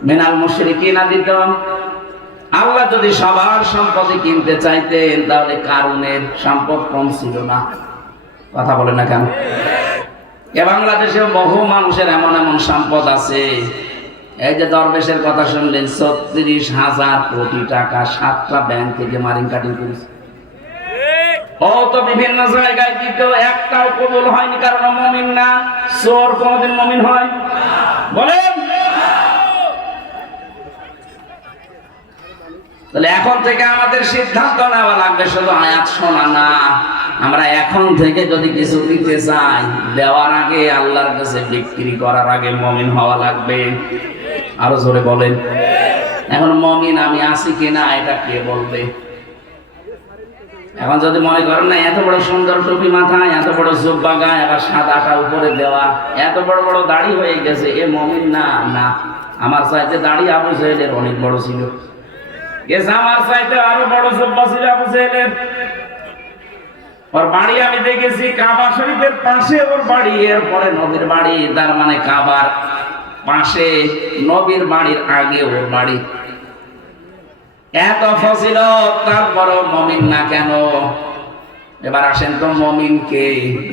মিনাল মুশরিকিনা দিত, আল্লাহ যদি সবার সম্পত্তি কিনতে চাইতেন, তাহলে কারুনের সম্পদ কম ছিল না। কথা বলেন না কেন? এ বাংলাদেশে বহু মানুষের এমন এমন সম্পদ আছে। এই যে দরবেশের কথা শুনলেন, 36,000 কোটি টাকা 7টা ব্যাংক থেকে মারিং কাটিং করেছে। ও তো বিভিন্ন জায়গায় দিত, একটাও কবুল হয়নি, কারণ মুমিন না। চোর কোনদিন মুমিন হয়? বলেন। তাহলে এখন থেকে আমাদের সিদ্ধান্ত নেওয়া লাগবে, শুধু আয়াত শোনা না। আমরা এখন থেকে যদি কিছু দিতে চাই, দেওয়ার আগে আল্লাহর কাছে বিক্রি করার আগে মুমিন হওয়া লাগবে। আরো জোরে বলেন। এখন মুমিন আমি আছি কিনা এটা কে বলবে? এখন যদি মনে করেন না, এত বড় সুন্দর টুপি মাথায়, এত বড় জুব্বা গায়ে, আবার সাদাটা উপরে দেওয়া, এত বড় বড় দাড়ি হয়ে গেছে, এ মুমিন না। না, আমার চাইতে দাড়ি আবু জাহেলের অনেক বড় ছিল। আমার চাইতে আরো বড় জুব্বা ছিল আবু জাহেলের। ওর বাড়ি আমি দেখেছি কাবা শরীফের পাশে ওর বাড়ি, এরপরে নবীর বাড়ি, তার মানে কাবার পাশে, নবীর বাড়ির আগে ওর বাড়ি। এত ফজিলত, তারপরও মুমিন না কেন? এবার আসেন তো মুমিন কে?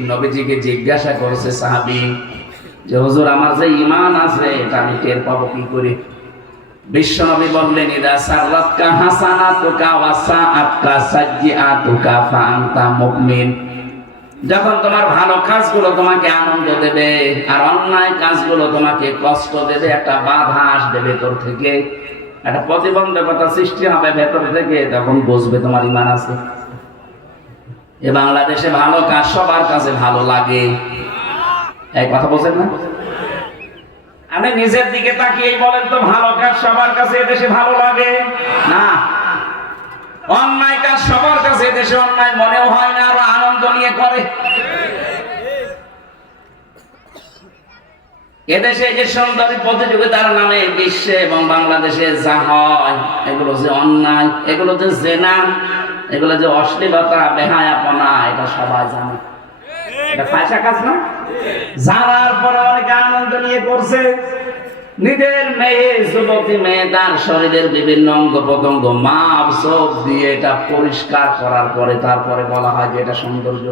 নবীজিকে জিজ্ঞাসা করছে সাহাবী যে হুজুর, আমার যে ঈমান আছে এটা আমি টের পাবো কি করে? বিশ্বনবী বললেন, ইদা সাররাতকা হাসানাতুকা ওয়া সাআতকা সাইয়্যাতুকা ফাআনতা মুমিন। যখন তোমার ভালো কাজগুলো তোমাকে আনন্দ দেবে আর অন্যায় কাজগুলো তোমাকে কষ্ট দেবে, একটা বাধা আসবে ভেতর থেকে, একটা প্রতিবন্ধকতা সৃষ্টি হবে ভেতর থেকে, তখন বুঝবে তোমার ঈমান আছে। এ বাংলাদেশে ভালো কাজ সবার কাছে ভালো লাগে, এই কথা বলছেন না? আপনি নিজের দিকে তাকিয়েই বলেন তো, ভালো কাজ সবার কাছে এদেশে ভালো লাগে না। অন্যায় কাজ সবার কাছে এদেশে অন্যায় মনেও হয় না, আরো আনন্দ নিয়ে করে। এদেশে যে সুন্দরী প্রতিযোগিতার নামে বিশ্বে এবং বাংলাদেশে যা হয়, এগুলো যে অন্যায়, এগুলো যে জেনা, এগুলো যে অশ্লীলতা, বেহায়াপনা, এটা সবাই জানে। এটা পয়সা কাজ না? জানার পরে অনেকে আনন্দ নিয়ে করছে। নিজের মেয়ে, যুবতী মেয়ে, তার শরীরের বিভিন্ন অঙ্গ প্রত্যঙ্গ মাপ চোখ দিয়ে এটা পরিষ্কার করার পরে তারপরে বলা হয় যে এটা সৌন্দর্য।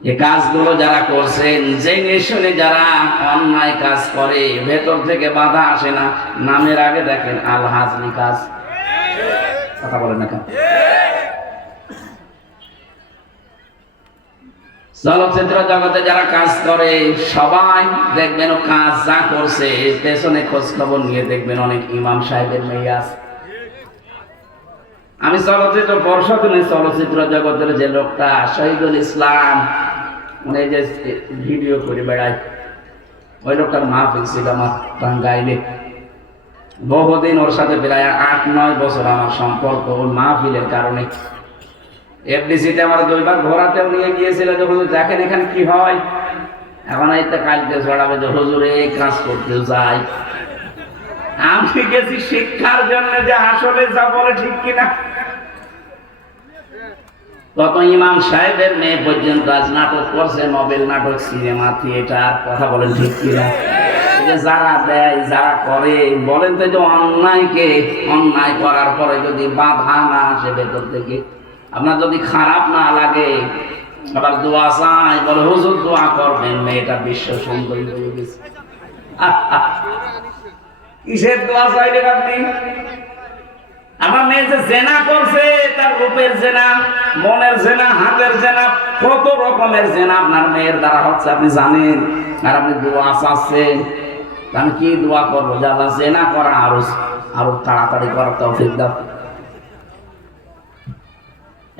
এই কাজগুলো যারা করছেন, জেনে শুনে যারা অন্যায় কাজ করে, ভেতর থেকে বাধা আসে না। নামের আগে দেখেন আল হাজমি কাজ। কথা বলেন না কেন? চলচ্চিত্র জগতে যারা কাজ করে সবাই দেখবেন ও কাজ যা করছে পেছনে খোঁজ খবর নিয়ে দেখবেন অনেক ইমাম সাহেবের মেয়ে আছে। আমি চলচ্চিত্র পর্ষদে চলচ্চিত্র জগতের যে লোকটা শহীদুল ইসলাম, উনি যে ভিডিও করে বেড়ায়, ওই লোকটার মাহফিল ছিল আমার টাঙ্গাইলে। বহুদিন ওর সাথে প্রায় 8-9 বছর আমার সম্পর্ক ওই মাহফিলের কারণে। এফডিসিতে আমার 2বার ঘোরাতেও নিয়ে গিয়েছিল যে হুজুর দেখেন এখানে কি হয়। এখন এই তো কালকে ছড়াবে যে হুজুর এই কাজ করতে যাই। আমি গেছি শিক্ষার জন্য, যে আসলে যা বলে ঠিক কিনা। কত ইমাম সাহেবের মেয়ে পর্যন্ত আজ নাটক করছে, নোবেল নাটক, সিনেমা, থিয়েটার। কথা বলেন ঠিক কিনা? যারা দেয়, যারা করে, বলেন তো যে অন্যায়কে অন্যায় করার পরে যদি বাধা না আসে ভেতর থেকে, আপনার যদি খারাপ না লাগে, আবার দোয়া চাই, বলে হুজুর দোয়া করবেন মেয়েটা বিশ্ব সুন্দরী হয়ে গেছে। কিসের দোয়া চাইলেন আপনি? আমার মেয়ে যে জেনা করছে, তার রূপের জেনা, মনের জেনা, হাতের জেনা, কত রকমের জেনা আপনার মেয়ের দ্বারা হচ্ছে আপনি জানেন। আর আপনি দোয়া চাচ্ছেন, আমি কি দোয়া করবো? যে আল্লাহ জেনা করা আরো তাড়াতাড়ি করার তৌফিক দাও।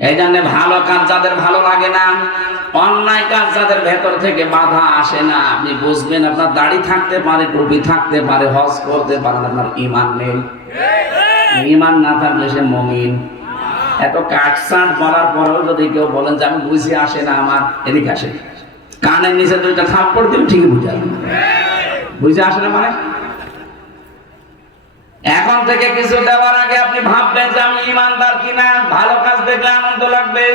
এই জন্য ভালো কাজ যাদের ভালো লাগে না, অন্যায় কাজ যাদের ভেতর থেকে বাধা আসে না, আপনি বুঝবেন আপনার দাড়ি থাকতে পারে, টুপি থাকতে পারে, হজ করতে পারেন, আপনার ঈমান নেই। ঈমান না থাকলে সে মুমিন। এত কাটসাট বলার পরেও যদি কেউ বলেন যে আমি বুঝে আসে না আমার, এদিকে আসে, কানের নিচে দুইটা থাপ্পড় দিলে ঠিকই বুঝাবেন বুঝে আসে না মানে। এখন থেকে কিছু দেওয়ার আগে আপনি ভাববেন যে আমি ইমানদার কিনা। ভালো কাজ দেখলে আনন্দ লাগবে,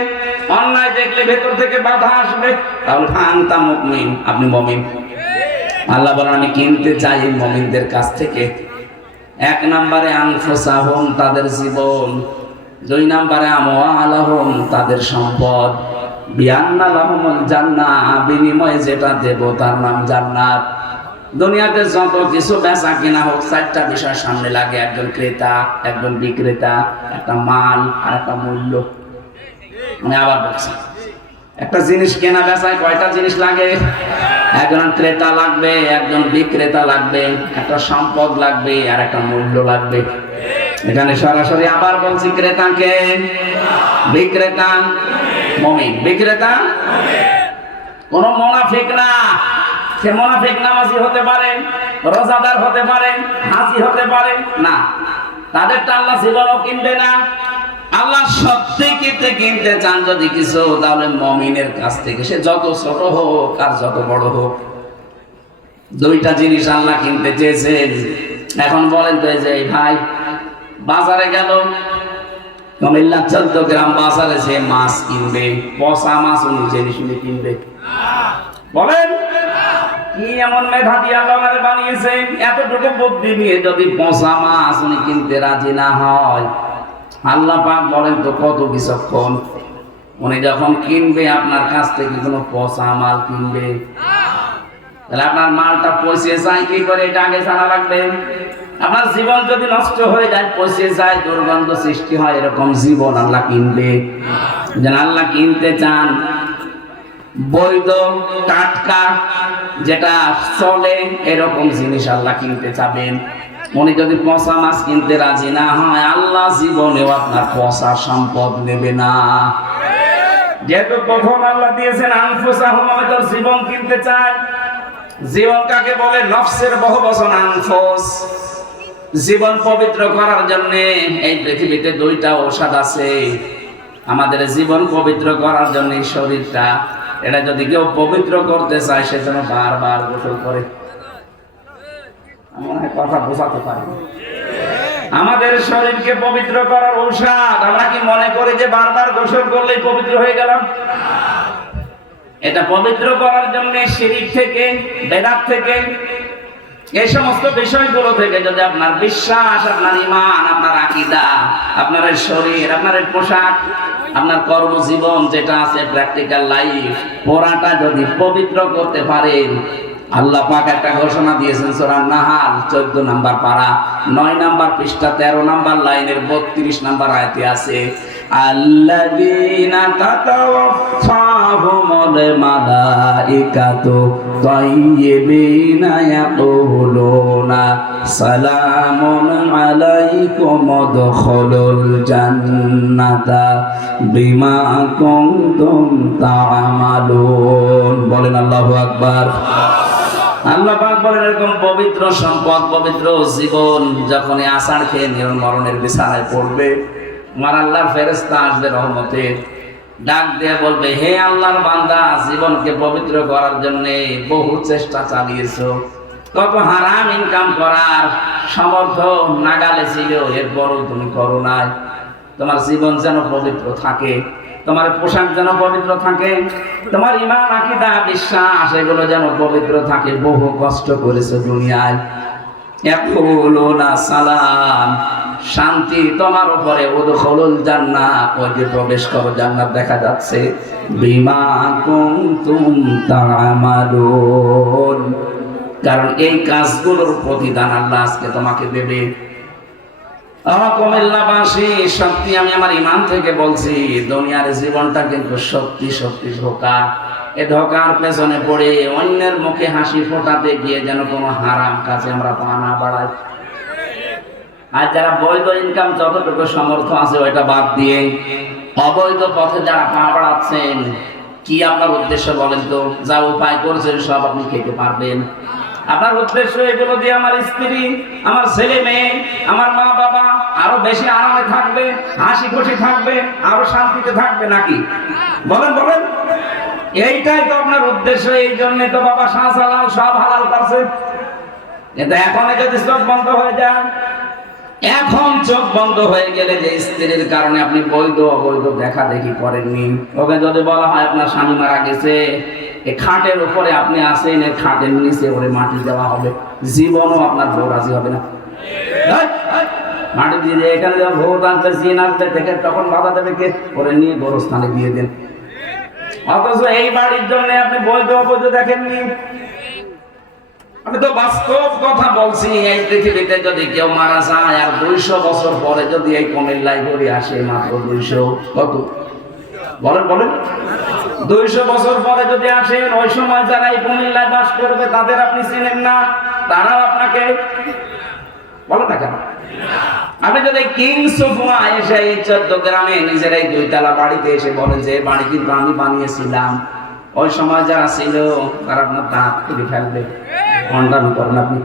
অন্যায় দেখলে ভেতর থেকে বাধা আসবে, তাহলে ফান্তা মুমিন, আপনি মুমিন। আল্লাহ বলেন আমি কিনতে চাই মুমিনদের কাছ থেকে। এক নম্বরে আনফুসাহুম, তাদের জীবন। দুই নম্বরে আমওয়ালাহুম, তাদের সম্পদ। বিআন্না লাহুমুল জান্নাহ, বিনিময়ে যেটা দেব তার নাম জান্নাত। দুনিয়াতে যত কিছু বেচা কিনা হোক, চারটা বিষয় সামনে লাগে: একজন ক্রেতা, একজন বিক্রেতা, একটা মাল আর একটা মূল্য। আমি আবার বলছি, একটা জিনিস কেনা বেচায় কয়টা জিনিস লাগে? একজন ক্রেতা লাগবে, একজন বিক্রেতা লাগবে, একটা সম্পদ লাগবে আর একটা মূল্য লাগবে। এখানে সরাসরি আবার বলছি, ক্রেতাকে, বিক্রেতা মুমিন, বিক্রেতা কোন মুনাফিক না। সে মুনাফিক নামাজি হতে পারে, রোজাদার হতে পারে, হাজি হতে পারে না, তাদেরটা আল্লাহ জীবনও কিনবে না। আল্লাহ সত্যি কিনতে চান যদি কিছু, তাহলে মুমিনের কাছ থেকে, সে যত ছোট হোক আর যত বড় হোক। দুইটা জিনিস আল্লাহ কিনতে চেয়েছেন। এখন বলেন তো, এই যে ভাই বাজারে গেল, কুমিল্লা 14 গ্রাম বাজারে, সে মাছ কিনবে, পচা মাছ উনি জেনে শুনে কিনবে? বলেন কি এমন মেধা দিয়ে আল্লাহ বানিয়েছে? এতটুকু বুদ্ধি নিয়ে যদি পচা মাছ উনি কিনতে রাজি না হয়, আল্লাহ পাক বলেন তো কত বিচক্ষণ। উনি যখন কিনবে আপনার কাছ থেকে কোনো পচা মাল কিনবে, তাহলে আপনার মালটা পচে যায় কি করে, এটা আগে জানা লাগবে। আপনার জীবন যদি নষ্ট হয়ে যায়, পচে যায়, দুর্গন্ধ সৃষ্টি হয়, এরকম জীবন আল্লাহ কিনবে? যেন আল্লাহ কিনতে চান বৈধ, টাটকা, যেটা চলে, এরকম জিনিস আল্লাহ কিনতে চাবেন। উনি যদি পচা মাছ কিনতে রাজি না হয়, আল্লাহ জীবনেও আপনার পচা সম্পদ নেবে না। যেহেতু প্রথম আল্লাহ দিয়েছেন আনফুসাহুম, আমি তোর জীবন কিনতে চাই। জীবন কাকে বলে? নফসের বহু বচন আনফুস। জীবন পবিত্র করার জন্য এই পৃথিবীতে দুইটা ঔষধ আছে। আমাদের জীবন পবিত্র করার জন্য শরীরটা, এটা যদি কেউ পবিত্র করতে চায়, সে যেন বারবার গোসল করে। আমি কথা বোঝাতে পারি? আমাদের শরীরকে পবিত্র করার ঔষধ, আমরা কি মনে করি যে বারবার গোসল করলেই পবিত্র হয়ে গেলাম? এটা পবিত্র করার জন্য শিরক থেকে, বেদাত থেকে, এই সমস্ত বিষয়গুলো থেকে যদি আপনার বিশ্বাস, আপনার ঈমান, আপনার আকীদা, আপনার শরীর, আপনার পোশাক, আপনার কর্মজীবন যেটা আছে, প্র্যাকটিক্যাল লাইফ, পুরাটা যদি পবিত্র করতে পারেন, আল্লাহ পাক একটা ঘোষণা দিয়েছেন সূরা নাহাল 14 নম্বর পারা 9 নম্বর পৃষ্ঠা 13 নম্বর লাইনের 32 নম্বর আয়াতে আছে, আল্লাযীনা তাতাওয়াফাহুমুল মালাইকাতু তাইয়্যিবিনা ইয়াকুলুনা সালামুন আলাইকুম উদখুলুল জান্নাতা বিমা কুনতুম তা'মালুন। বলেন আল্লাহু আকবার। আল্লাহ পাক বলেন, এরকম পবিত্র সম্পদ, পবিত্র জীবন যখন আষাঢ় খেয়ে মরণের বিছানায় পড়বে, আমার আল্লাহর ফেরেশতা আসবে রহমতে, ডাক দিয়ে বলবে, হে আল্লাহর বান্দা, জীবনকে পবিত্র করার জন্য বহু চেষ্টা চালিয়েছো, কত হারাম ইনকাম করার সমর্থ নাগালে ছিল, এরপরও তুমি করো নাই। তোমার জীবন যেন পবিত্র থাকে, তোমার পোশাক যেন পবিত্র থাকে, তোমার ঈমান, আকীদা, বিশ্বাস, এগুলো যেন পবিত্র থাকে। বহু কষ্ট করেছো দুনিয়ায়। ইয়াকুলুনা সালাম, শান্তি তোমার উপরে, উদখুলুল জান্নাহ, ওই যে প্রবেশ করো জান্নাত দেখা যাচ্ছে, বিমা কুনতুম তা'মালুন, কারণ এই কাজগুলোর প্রতিদান আল্লাহ আজকে তোমাকে দেবে। কুমিল্লাবাসী, সত্যি আমি আমার ঈমান থেকে বলছি, দুনিয়ার জীবনটা কিন্তু সত্যি সত্যি ধোঁকা। এ ধোঁকার পেছনে পড়ে অন্যের মুখে হাসি ফোটাতে গিয়ে যেন কোনো হারাম কাজে আমরা পা না বাড়াই। আর যারা বৈধ ইনকাম যতটুকু সমর্থ আছে ওইটা বাদ দিয়ে অবৈধ পথে যারা পা বাড়াচ্ছেন, কি আপনার উদ্দেশ্য বলেন তো? যা উপায় করছেন সব আপনি খেতে পারবেন। আপনার উদ্দেশ্য এগুলো দিয়ে আমার স্ত্রী, আমার ছেলে মেয়ে, আমার মা বাবা আরো বেশি আরামে থাকবে, হাসি খুশি থাকবে, আরো শান্তিতে থাকবে নাকি? বলেন বলেন, এইটাই তো আপনার উদ্দেশ্য। এই জন্য তো বাবা শাহজালাল সব হালাল করছে। কিন্তু এখন যদি চোখ বন্ধ হয়ে যান, এখন চোখ বন্ধ হয়ে গেলে যে স্ত্রীর কারণে আপনি বৈধ অবৈধ দেখা দেখি করেননি, ওকে যদি বলা হয় আপনার স্বামী মারা গেছে, এই খাটের উপরে আপনি আসেন, এই খাটের নিচে ওরে মাটি দেওয়া হবে, জীবনও আপনার বউ রাজি হবে না। মাটি দিয়ে এখানে যখন ভূত আসবে, জিন আসবে, দেখে তখন বাধা দেবে কে? ওরে নিয়ে গোরস্থানে দিয়ে দেন। অথচ এই বাড়ির জন্য আপনি বৈধ অবৈধ দেখেননি। আমি তো বাস্তব কথা বলছি। এই পৃথিবীতে যদি কেউ মারা যায় আর 200 বছর পরে যদি এই কুমিল্লায় ঘুরে আসে, মাত্র 200, কত বলেন বলেন, 200 বছর পরে যদি আসেন, ওই সময় যারা এই কুমিল্লায় বাস করবে তাদের আপনি চিনেন না, তারাও আপনাকে বলেন না কেন? আপনি যদি কিংসুফুয়া এসে এই 14 গ্রামে নিজের এই 2 তলা বাড়িতে এসে বলেন যে বাড়ি কিন্তু আমি বানিয়েছিলাম, ওই সময় যারা ছিল তারা আপনার দাঁত খুলে ফেলবে। অন্ডামি করেন আপনি।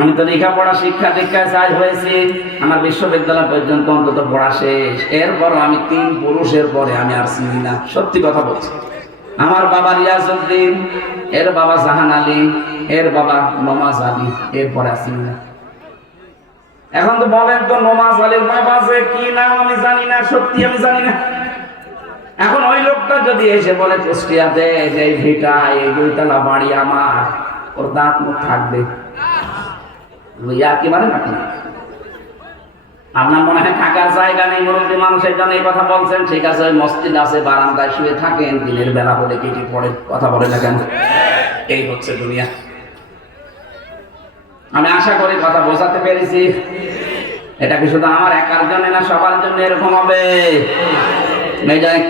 আমি তো লেখাপড়া শিক্ষা দীক্ষায় চাই হয়েছি, আমার বিশ্ববিদ্যালয় পর্যন্ত অন্তত পড়া শেষ। এরপর আমি 3 পুরুষের পরে আমি আর চিনি না, সত্যি কথা বলছি। আমার বাবা রিয়াজউদ্দিন, এর বাবা জাহান আলী, এর বাবা নমাজ আলী, এরপরে আর চিনি না। এখন তো বলেন তো, নমাজ আলীর বাবা যে কি নাম আমি জানি না, সত্যি আমি জানি না। এখন ওই লোকটা যদি এসে বলে কুষ্টিয়াতে যে এই ভিটা, এই 2 তলা বাড়ি আমার, ওর দাঁত মুখ থাকবে। আর কি মানে নাকি? আপনার মনে হয় থাকার জায়গা নেই, মুরব্বী মানুষের জন্য এই কথা বলছেন, ঠিক আছে। ওই মসজিদ আছে, বারান্দায় শুয়ে থাকেন, দিনের বেলা হলে কেটে পড়ে, কথা বলে না কেন? এই হচ্ছে দুনিয়া। আমি আশা করি কথা বোঝাতে পেরেছি। এটা কি শুধু আমার একার জন্য না, সবার জন্য এরকম হবে?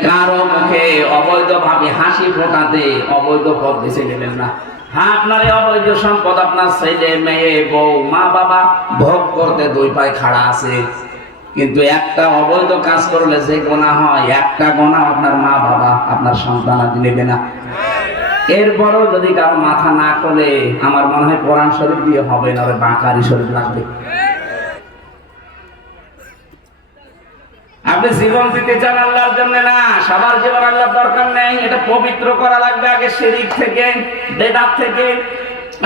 কারো মুখে অবৈধ ভাবে হাসি ফোটাতে অবৈধ পথ বেছে নেবেন না। হ্যাঁ, আপনার এই অবৈধ সম্পদ আপনার ছেলে মেয়ে বউ মা বাবা ভোগ করতে 2 পায়ে খাড়া আছে, কিন্তু একটা অবৈধ কাজ করলে যে গোনা হয়, একটা গোনা আপনার মা বাবা আপনার সন্তান আর নেবে না। এরপরও যদি কারো মাথা না খোলে, আমার মনে হয় কোরআন শরীফ দিয়ে হবে না, বাঁকারি শরীফ লাগবে। আপনি জীবন দিতে চান আল্লাহর জন্য না, সবার জীবন আল্লাহর দরকার নেই। এটা পবিত্র করা লাগবে আগে শিরক থেকে, বেদাত থেকে।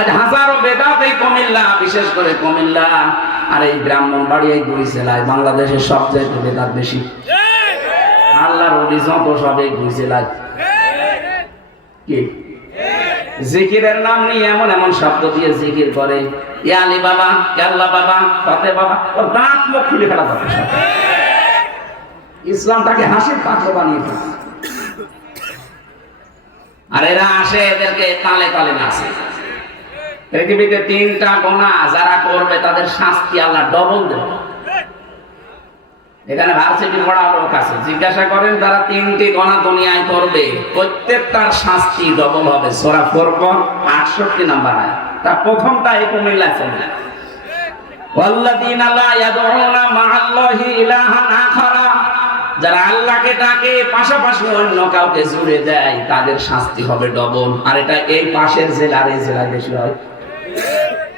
আজ হাজারো বেদাত এই কুমিল্লা, বিশেষ করে কুমিল্লা আর এই ব্রাহ্মণবাড়ি, এই 2 জেলায় বাংলাদেশের সবচেয়ে বেদাত বেশি। আল্লাহর ওলি যত সব এই 2 জেলায়। কি জিকিরের নাম নিয়ে এমন এমন শব্দ দিয়ে জিকির করে, ইয়া আলী বাবা, ইয়া আল্লাহ বাবা, ফতে বাবা, ওর দাঁত মুখ খুলে ফেলা যাবে। ইসলামটাকে হাসির পাত্র বানিয়ে ফেলে। আর এরা আসে, এদেরকে তালে তালে নাচে। পৃথিবীতে 3টা গোনা যারা করবে তাদের শাস্তি আল্লাহ ডবল দেবে। এখানে ভার্সিটি পড়া লোক আছে, জিজ্ঞাসা করেন যারা 3টি গোনা দুনিয়ায় করবে, প্রত্যেকটার শাস্তি ডবল হবে। সূরা ফুরকান 68 নম্বর আয়াত। তার প্রথমটা এই কুমিল্লা চলে, ওয়াল্লাযীনা লা ইয়াদউনা মা'আল্লাহি ইলাহান আখারা, যারা আল্লাহকে ডাকে পাশাপাশি অন্য কাউকে জুড়ে দেয়, তাদের শাস্তি হবে ডবল। আর এটা এই পাশের জেলার, এই জেলায় বেশি হয়।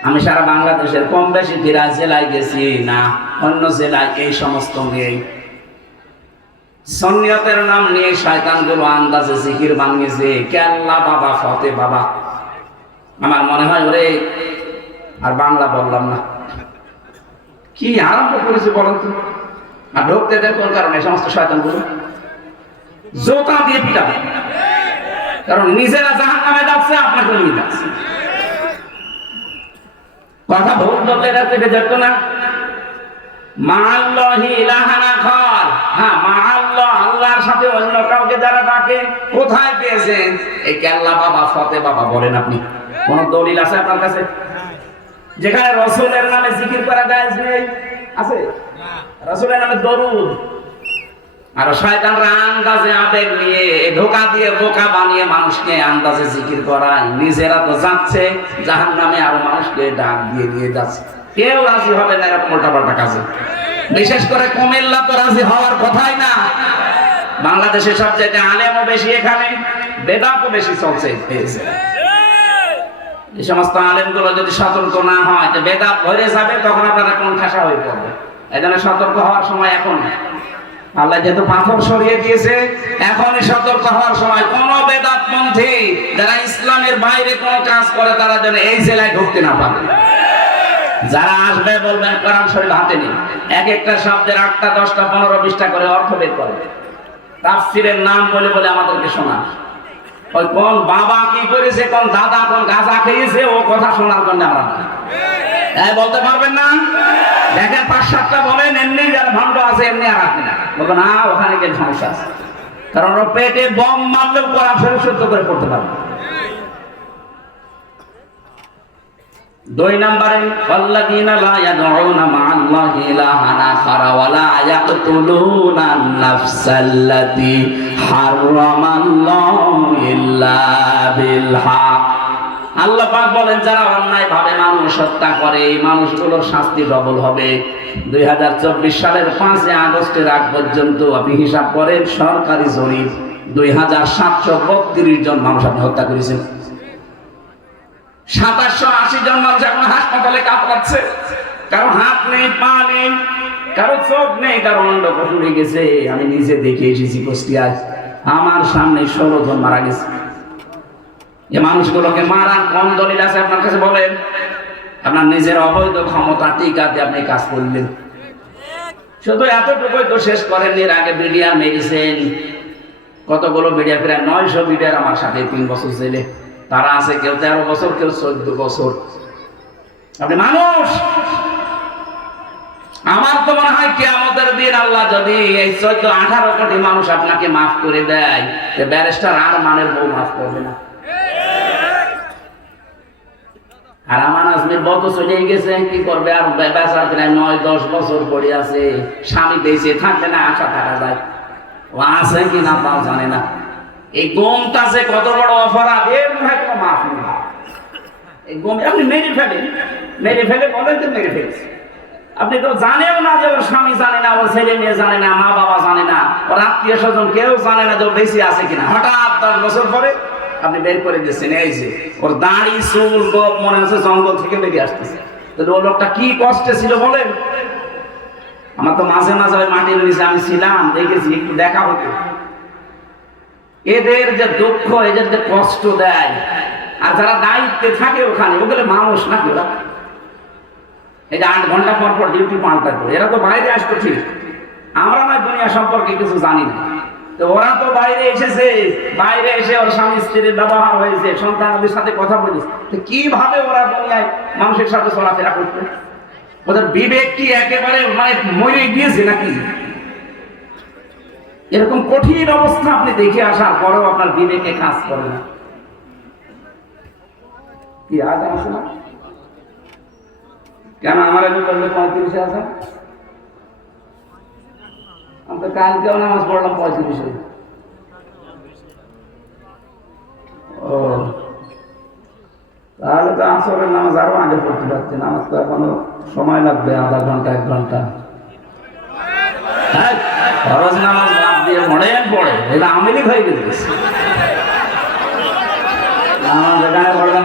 আমি সারা বাংলাদেশের কম বেশি প্রায় জেলায় গেছি, না অন্য জেলায় এই সমস্ত নেই। সুন্নিয়তের নাম নিয়ে শয়তানগুলো আন্দাজে জিকির বানিয়েছে, কে আল্লাহ বাবা, ফতে বাবা। আমার মনে হয় ওরে আর বাংলা বললাম না, কি আরম্ভ করেছে বলেন তো? আর ঢুকতে দেন কোন কারণে? সমস্ত শয়তানগুলো জোতা দিয়ে পিটাবে, কারণ নিজেরা জাহান্নামে যাচ্ছে, আপনাকে নিয়ে যাচ্ছে। কথা ভুল বললে এটা থেকে যেত না। মা'আল্লাহি ইলাহান আখার, হ্যাঁ মা'আল্লাহ, আল্লাহর সাথে অন্য কাউকে যারা ডাকে, কোথায় পেয়েছেন? এই আল্লাহ বাবা, ফতে বাবা বলেন আপনি? কোন দলিল আছে আপনার কাছে যেখানে রাসূলের নামে জিকির করা যায়? আছে? রাসূলের নামে দরুদ। আর শয়তানরা আন্দাজে আবেগ নিয়ে, ধোঁকা দিয়ে বোকা বানিয়ে মানুষকে আন্দাজে জিকির করায়, নিজেরা তো যাচ্ছে জাহান্নামে, আর মানুষকে ডাক দিয়ে নিয়ে যাচ্ছে। কেউ রাজি হবে না এরকম উল্টাপাল্টা কাজে। বিশেষ করে কুমিল্লা তো রাজি হওয়ার কথাই না। বাংলাদেশে সবচেয়ে আলেমও বেশি, এখানে বেদাতও বেশি চলছে। এই সমস্ত আলেমগুলো যদি সতর্ক না হয় যে বেদাত ভরে যাবে, তখন আপনারা কোন ঠাসা হয়ে পড়বে। এই জন্য সতর্ক হওয়ার সময় এখন। আল্লাহ যেহেতু পাথর সরিয়ে দিয়েছে, এখনই সতর্ক হওয়ার সময়। কোন বেদাতপন্থী যারা ইসলামের বাইরে কোন কাজ করে তারা যেন এই জেলায় ঢুকতে না পারে। যারা আসবে বলবেন কোরআন শরীফ হাতে নিন, এক একটা শব্দের 8টা 10টা 15 20টা করে অর্থ বের করে তাফসীরের নাম বলে বলে আমাদেরকে শোনা। ওই কোন বাবা কি করেছে, কোন দাদা কোন গাঁজা খেয়েছে, ও কথা শোনার জন্য আমরা বলতে পারবেন না। দেখেন 5-7টা বলেন, এমনি যার ভণ্ড আছে এমনি আর আপনি বলবেন না, ওখানে গিয়ে সমস্যা আছে। কারণ ওর পেটে বম মারলেও কোরআন শরীফ শুদ্ধ করে পড়তে পারবে। 2 নম্বরে ওয়াল্লাযীনা লা ইয়াদউনা মা'আল্লাহি ইলাহান আখারা ওয়া লা ইয়াকতুলুনা আন-নাফসাল্লাতী হারামাল্লাহু ইল্লা বিল হক। আল্লাহ পাক বলেন, যারা অন্যায় ভাবে মানুষ হত্যা করে এই মানুষগুলোর শাস্তি ডবল হবে। 2024 সালের 5 আগস্টের আগ পর্যন্ত আপনি হিসাব করেন, সরকারি জরিপ 2732 জন মানুষ আপনি হত্যা করেছেন। 2780 জন মানুষ এখন হাসপাতালে কাতরাচ্ছে। কারো হাত নেই, পা নেই, কারো চোখ নেই, কারো অন্ডকোষ উড়ে গেছে। আমি নিজে দেখে এসেছি কুষ্টিয়ায়, আমার সামনে 16 জন মারা গেছে। এই মানুষগুলোকে মারার কোন দলিল আছে আপনার কাছে বলেন? আপনার নিজের অবৈধ ক্ষমতা টিকাতে আপনি কাজ করলেন। শুধু এতটুকুই তো শেষ করেন। এর আগে বিডিআর মেরেছেন, কতগুলো বিডিআর, প্রায় 900 বিডিআর আমার সাথে 3 বছর জেলে। তারা আছে কেউ 13 বছর, কেউ 14 বছর। আপনি মানুষ। আমার তো মনে হয় কিয়ামতের দিন আল্লাহ যদি এই 14-18 কোটি মানুষ আপনাকে মাফ করে দেয়, ব্যারিস্টার আর মানের বউ মাফ করবে না। আর আমার আজমির বউ তো চলে গেছে, কি করবে? আর বেচার প্রায় 9-10 বছর পড়ে আছে। স্বামী বেঁচে থাকবে না, আশা থাকা যায়। ও আছে কি না তাও জানে না। এই গমটা যে কত বড় অপরাধ, এর মনে হয় কোনো মাফ নেই। এই গম আপনি মেরে ফেলে বলেন তো মেরে ফেলছে। আপনি তো জানেও না যে ওর স্বামী জানে না, ওর ছেলে মেয়ে জানে না, মা বাবা জানে না, ওর আত্মীয় স্বজন কেউ জানে না যে ও বেঁচে আছে কিনা। হঠাৎ 10 বছর পরে আপনি বের করে দিচ্ছেন। এই যে ওর দাড়ি চুল গোপ মনে হচ্ছে জঙ্গল থেকে বেরিয়ে আসতেছে। তাহলে ও লোকটা কি কষ্টে ছিল বলেন? আমার তো মাঝে মাঝে ওই মাটির নিচে আমি ছিলাম, দেখেছি, একটু দেখা হতো। এদের যে দুঃখ, এদের যে কষ্ট দেয়, আর যারা দায়িত্বে থাকে ওখানে, ওগুলো মানুষ নাকি ওরা? এই যে 8 ঘন্টা পর পর ডিউটি পাল্টাতো, এরা তো বাইরে আসতো ঠিক। আমরা না দুনিয়া সম্পর্কে কিছু জানি না। তো ওরা তো বাইরে এসেছে, বাইরে এসে ওর স্বামী স্ত্রীর ব্যবহার হয়েছে, সন্তানদের সাথে কথা বলেছে। তো কিভাবে ওরা দুনিয়ায় মানুষের সাথে চলাফেরা করতে? ওদের বিবেক কি একেবারে মানে মরে গিয়েছে নাকি? এরকম কঠিন অবস্থা আপনি দেখে আসার পরেও আপনার বিবেকে কাজ করে না। কি আজ আসে না কেন? আমার এখন করলে 35 আছে। আমি তো কালকেও নামাজ পড়লাম 35-এ। ও তাহলে তো আসরের নামাজ আরো আগে পড়তে পারছি। নামাজ তো এখনো সময় লাগবে, আধা ঘন্টা 1 ঘন্টা। ফরজ নামাজ বাদ দিয়ে মডেন পড়ে, এটা আমিলি হয়ে গেছে। নামাজ এখানে পড়লাম,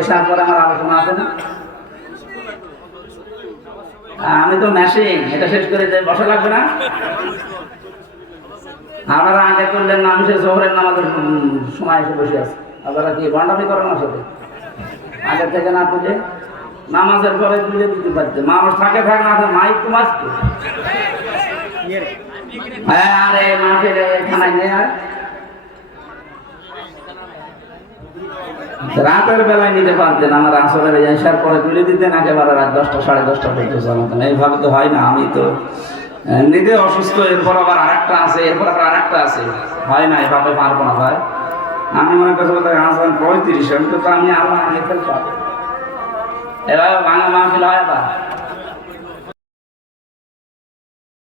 এসার পরে আমার আলোচনা আছে না। আমি তো মেশিন, এটা শেষ করে বসা লাগবে না। আপনারা আগে করলেন না, আমি সে জোহরের নামাজের সময় এসে বসে আছে। আপনারা কি গন্ডামি করেন না সাথে? আগে থেকে না তুলে নামাজের পরে তুলে দিতে পারছে। মানুষ থাকে না, মাইক তো মারতো। আরে মাঠের খানায় নেই। আর রাতের বেলায় নিতে পারতেন, আমার আসরের এসার পরে তুলে দিতেন, একেবারে রাত 10টা 10:30 পর্যন্ত চালাতেন। এইভাবে তো হয় না। আমি তো নিজে অসুস্থ, এরপর আবার আরেকটা আছে, এরপর আবার আরেকটা আছে, হয় না, এভাবে পারবো না ভাই। আমি মনে করছি 35, আমি তো আমি আল্লাহ এভাবে ভাঙা মাহফিল হয়। আবার